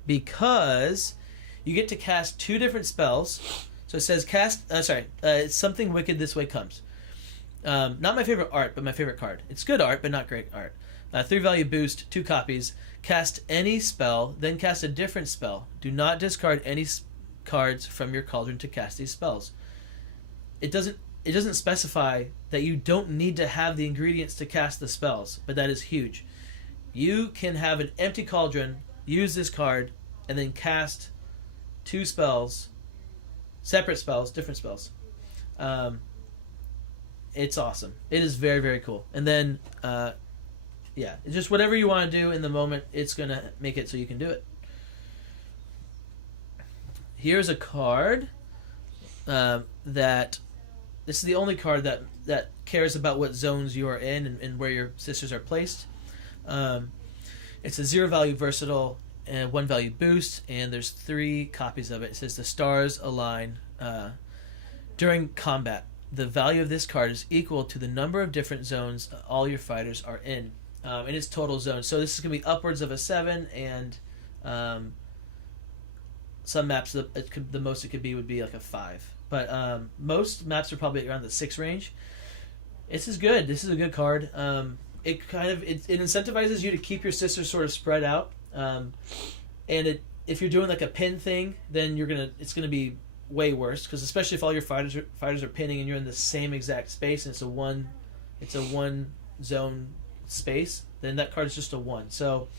because you get to cast 2 different spells. So it says cast. It's something wicked this way comes. Not my favorite art, but my favorite card. It's good art, but not great art. 3 value boost, 2 copies. Cast any spell, then cast a different spell. Do not discard any cards from your cauldron to cast these spells. It doesn't specify that you don't need to have the ingredients to cast the spells, but that is huge. You can have an empty cauldron, use this card, and then cast 2 spells, separate spells, different spells. It's awesome. It is very, very cool. And then, it's just whatever you want to do in the moment, it's going to make it so you can do it. Here's a card that... This is the only card that cares about what zones you are in and where your sisters are placed. It's a 0 value versatile and 1 value boost, and there's 3 copies of it. It says the stars align during combat. The value of this card is equal to the number of different zones all your fighters are in its total zone. So this is going to be upwards of a 7, and some maps the most it could be would be like a 5. But most maps are probably around the 6 range. This is good. This is a good card. It incentivizes you to keep your sisters sort of spread out. And if you're doing like a pin thing, then it's gonna be way worse, because especially if all your fighters are pinning and you're in the same exact space and it's a one zone space, then that card is just a 1. So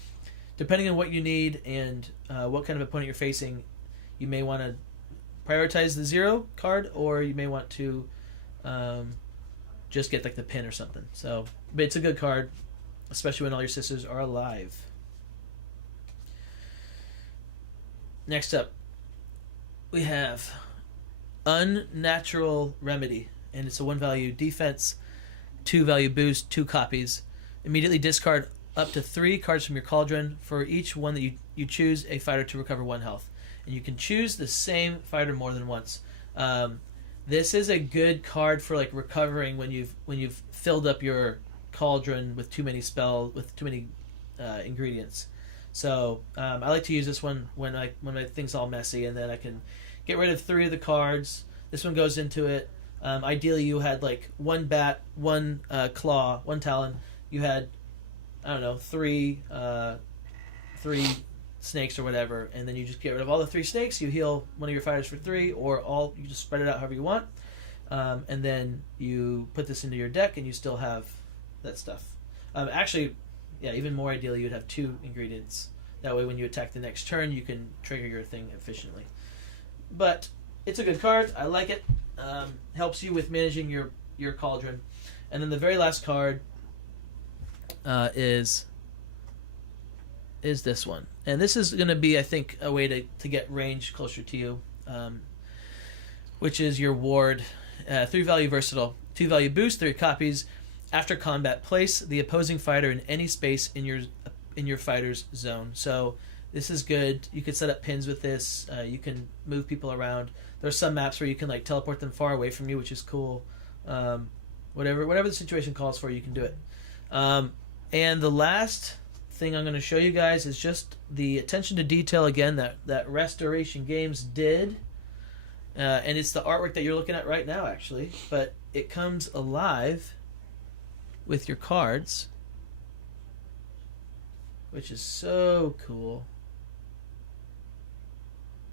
depending on what you need and what kind of opponent you're facing, you may want to prioritize the 0 card, or you may want to just get like the pin or something. So, but it's a good card, especially when all your sisters are alive. Next up, we have Unnatural Remedy, and it's a 1 value defense, 2 value boost, 2 copies. Immediately discard up to 3 cards from your cauldron. For each one that you choose a fighter to recover 1 health. And you can choose the same fighter more than once. This is a good card for like recovering when you've filled up your cauldron with too many ingredients. So I like to use this one when my thing's all messy, and then I can get rid of 3 of the cards. This one goes into it. Ideally, you had like 1 bat, 1 claw, 1 talon. You had, I don't know, 3 snakes or whatever, and then you just get rid of all the 3 snakes. You heal one of your fighters for 3, or all. You just spread it out however you want, and then you put this into your deck, and you still have that stuff. Actually, even more ideally, you'd have 2 ingredients. That way, when you attack the next turn, you can trigger your thing efficiently. But it's a good card. I like it. Helps you with managing your cauldron. And then the very last card is this one. And this is going to be, I think, a way to get range closer to you, which is your ward. 3 value versatile, 2 value boost, 3 copies. After combat, place the opposing fighter in any space in your fighter's zone. So this is good. You could set up pins with this. You can move people around. There's some maps where you can like teleport them far away from you, which is cool. Whatever the situation calls for, you can do it. And the last thing I'm going to show you guys is just the attention to detail again that Restoration Games did, and it's the artwork that you're looking at right now, actually. But it comes alive with your cards, which is so cool.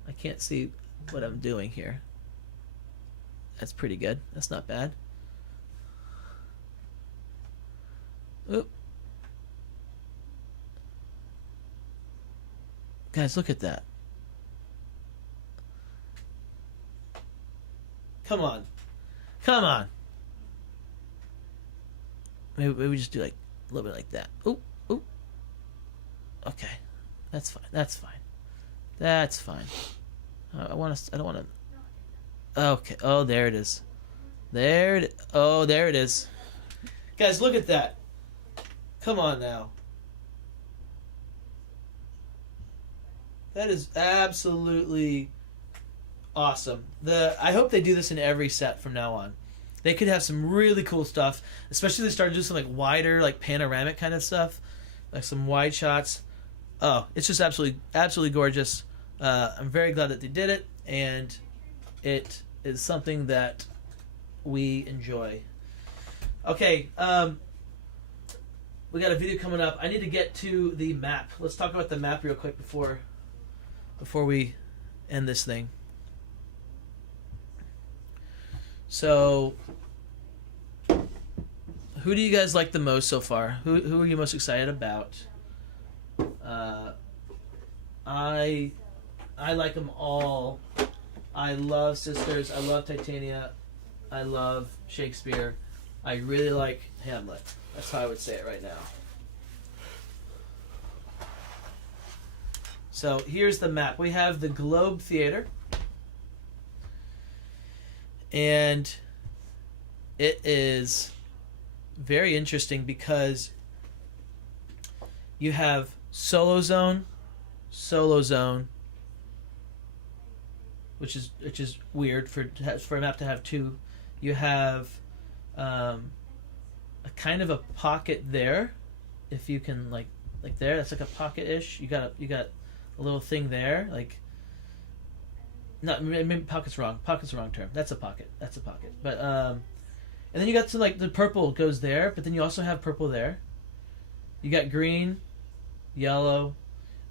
I can't see what I'm doing here. That's pretty good. That's not bad. Oop. Guys, look at that. Come on. Come on. Maybe we just do like a little bit like that. Oop, oop. Okay. That's fine. That's fine. That's fine. I want to. I don't want to. Okay. Oh, there it is. Oh, there it is. Guys, look at that. Come on now. That is absolutely awesome. I hope they do this in every set from now on. They could have some really cool stuff, especially if they start to do some like wider, like panoramic kind of stuff, like some wide shots. Oh, it's just absolutely gorgeous. I'm very glad that they did it, and it is something that we enjoy. Okay, we got a video coming up. I need to get to the map. Let's talk about the map real quick before we end this thing. So, who do you guys like the most so far? Who are you most excited about? I like them all. I love Sisters. I love Titania. I love Shakespeare. I really like Hamlet. That's how I would say it right now. So here's the map. We have the Globe Theater. And it is very interesting because you have solo zone, which is weird for a map to have two. You have a kind of a pocket there, if you can like there. That's like a pocket-ish. You got a little thing there, like. Not maybe pocket's wrong. Pocket's the wrong term. That's a pocket. But and then you got some like the purple goes there, but then you also have purple there. You got green, yellow,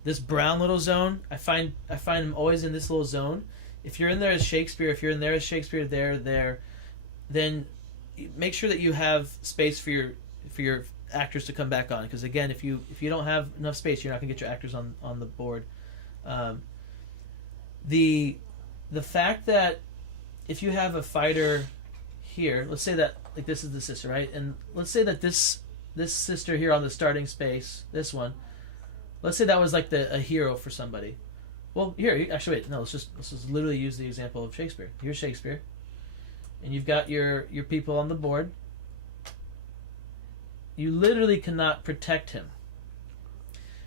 this brown little zone. I find them always in this little zone. If you're in there as Shakespeare, there, then make sure that you have space for your actors to come back on. Because again, if you don't have enough space, you're not gonna get your actors on the board. The fact that if you have a fighter here, let's say that like this is the sister, right? And let's say that this sister here on the starting space, this one, let's say that was like a hero for somebody. Well, here, actually, wait, no, let's just literally use the example of Shakespeare. Here's Shakespeare, and you've got your people on the board. You literally cannot protect him.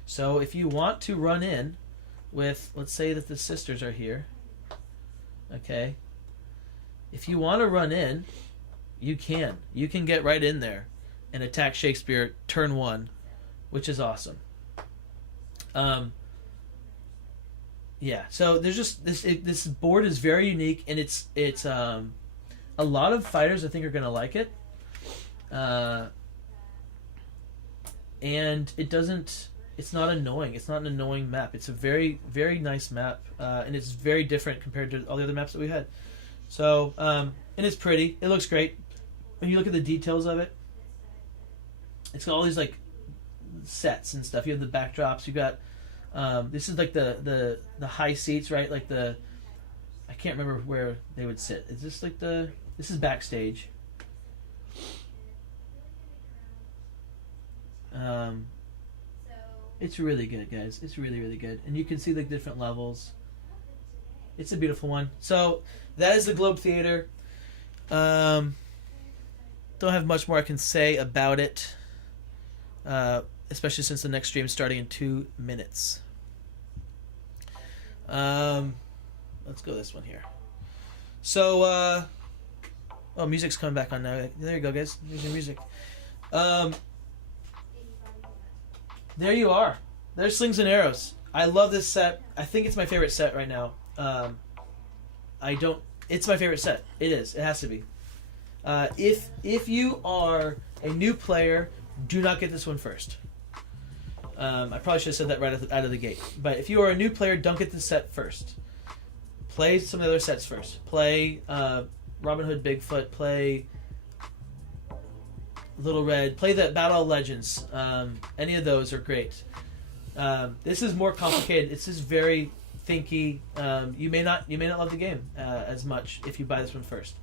So if you want to run in with, let's say that the sisters are here. Okay. If you want to run in, you can. You can get right in there and attack Shakespeare turn one, which is awesome. Yeah. So there's just this board is very unique, and it's a lot of fighters I think are gonna like it. And it doesn't. It's not annoying. It's not an annoying map. It's a very, very nice map, and it's very different compared to all the other maps that we had. So, and it's pretty. It looks great. When you look at the details of it, it's got all these like sets and stuff. You have the backdrops. You got this is like the high seats, right? Like I can't remember where they would sit. Is this like this is backstage. It's really good, guys. It's really, really good. And you can see the different levels. It's a beautiful one. So, that is the Globe Theater. Don't have much more I can say about it. Especially since the next stream is starting in 2 minutes. Let's go this one here. So, oh, music's coming back on now. There you go, guys. Here's your music. There you are. There's Slings and Arrows. I love this set. I think it's my favorite set right now. It's my favorite set. It is. It has to be. If you are a new player, do not get this one first. I probably should have said that right out of the gate. But if you are a new player, don't get this set first. Play some of the other sets first. Play Robin Hood, Bigfoot. Play Little Red. Play the Battle of Legends. Any of those are great. This is more complicated. It's just very thinky. You may not love the game as much if you buy this one first.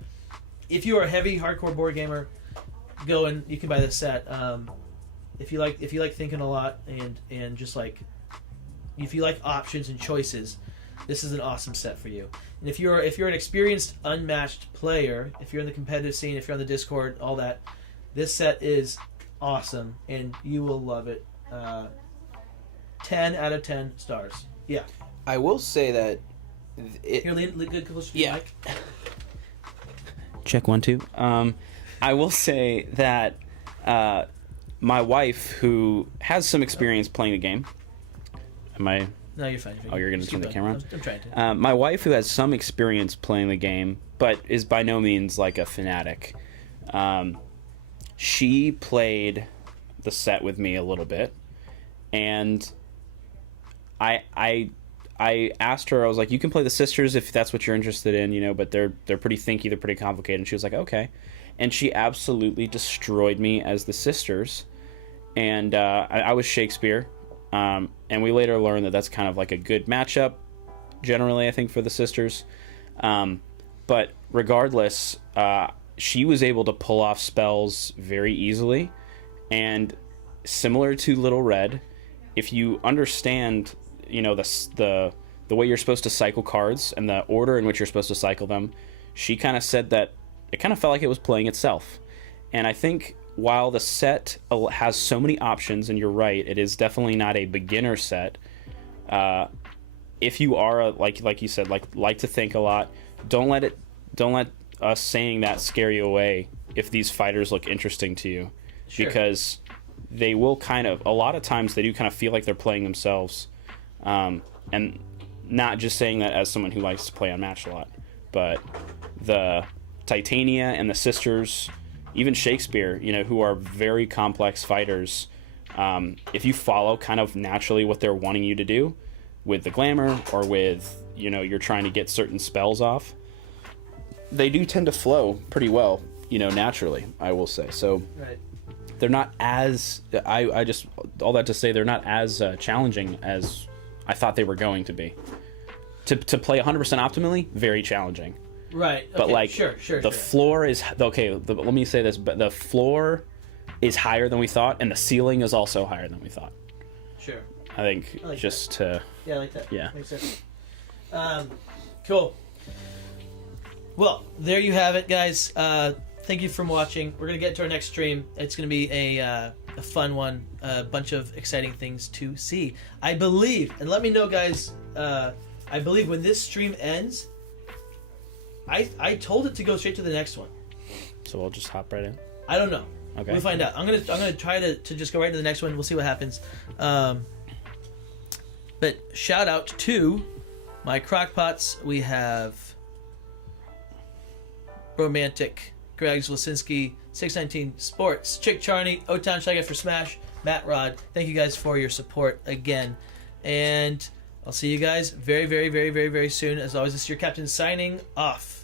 If you are a heavy hardcore board gamer, go and you can buy this set. If you like thinking a lot and just like if you like options and choices, this is an awesome set for you. And if you're an experienced Unmatched player, if you're in the competitive scene, if you're on the Discord, all that, this set is awesome, and you will love it. 10 out of 10 stars. Yeah. I will say that Here, lean good close to Yeah. your mic. Check 1 2. I will say that my wife, who has some experience playing the game, am I? No, you're fine. Oh, you're going to turn the camera on? I'm trying to. My wife, who has some experience playing the game, but is by no means like a fanatic, she played the set with me a little bit, and I asked her, I was like, you can play the sisters if that's what you're interested in, you know, but they're pretty thinky, they're pretty complicated. And she was like, okay. And she absolutely destroyed me as the sisters. And I was Shakespeare. And we later learned that that's kind of like a good matchup, generally, I think, for the sisters. But regardless, she was able to pull off spells very easily. And similar to Little Red, if you understand, you know, the way you're supposed to cycle cards and the order in which you're supposed to cycle them, she kind of said that it kind of felt like it was playing itself. And I think while the set has so many options, and you're right, it is definitely not a beginner set. If you are like you said, like to think a lot, don't let us saying that scare you away if these fighters look interesting to you. Sure. Because they will kind of, a lot of times they do kind of feel like they're playing themselves. And not just saying that as someone who likes to play Unmatched a lot, but the Titania and the sisters, even Shakespeare, you know, who are very complex fighters, if you follow kind of naturally what they're wanting you to do with the glamour, or with, you know, you're trying to get certain spells off, they do tend to flow pretty well, you know, naturally, I will say. So Right. they're not as, I just, all that to say, they're not as challenging as I thought they were going to be. To play 100% optimally, very challenging. Right. Okay. But like, sure. the floor is okay. Let me say this: but the floor is higher than we thought, and the ceiling is also higher than we thought. Sure. I think like just to Yeah, I like that. Yeah. Makes sense. Cool. Well, there you have it, guys. Thank you for watching. We're gonna get to our next stream. It's gonna be a fun one. A bunch of exciting things to see. I believe, and let me know, guys. I believe when this stream ends, I told it to go straight to the next one. So we'll just hop right in. I don't know. Okay. We'll find out. I'm gonna try to just go right to the next one. We'll see what happens. But shout out to my Crockpots. We have Romantic, Greg Zlasinski, 619 Sports, Chick Charney, O-Town Shy Guy for Smash, Matt Rod. Thank you guys for your support again. And I'll see you guys very, very, very, very, very soon. As always, this is your captain signing off.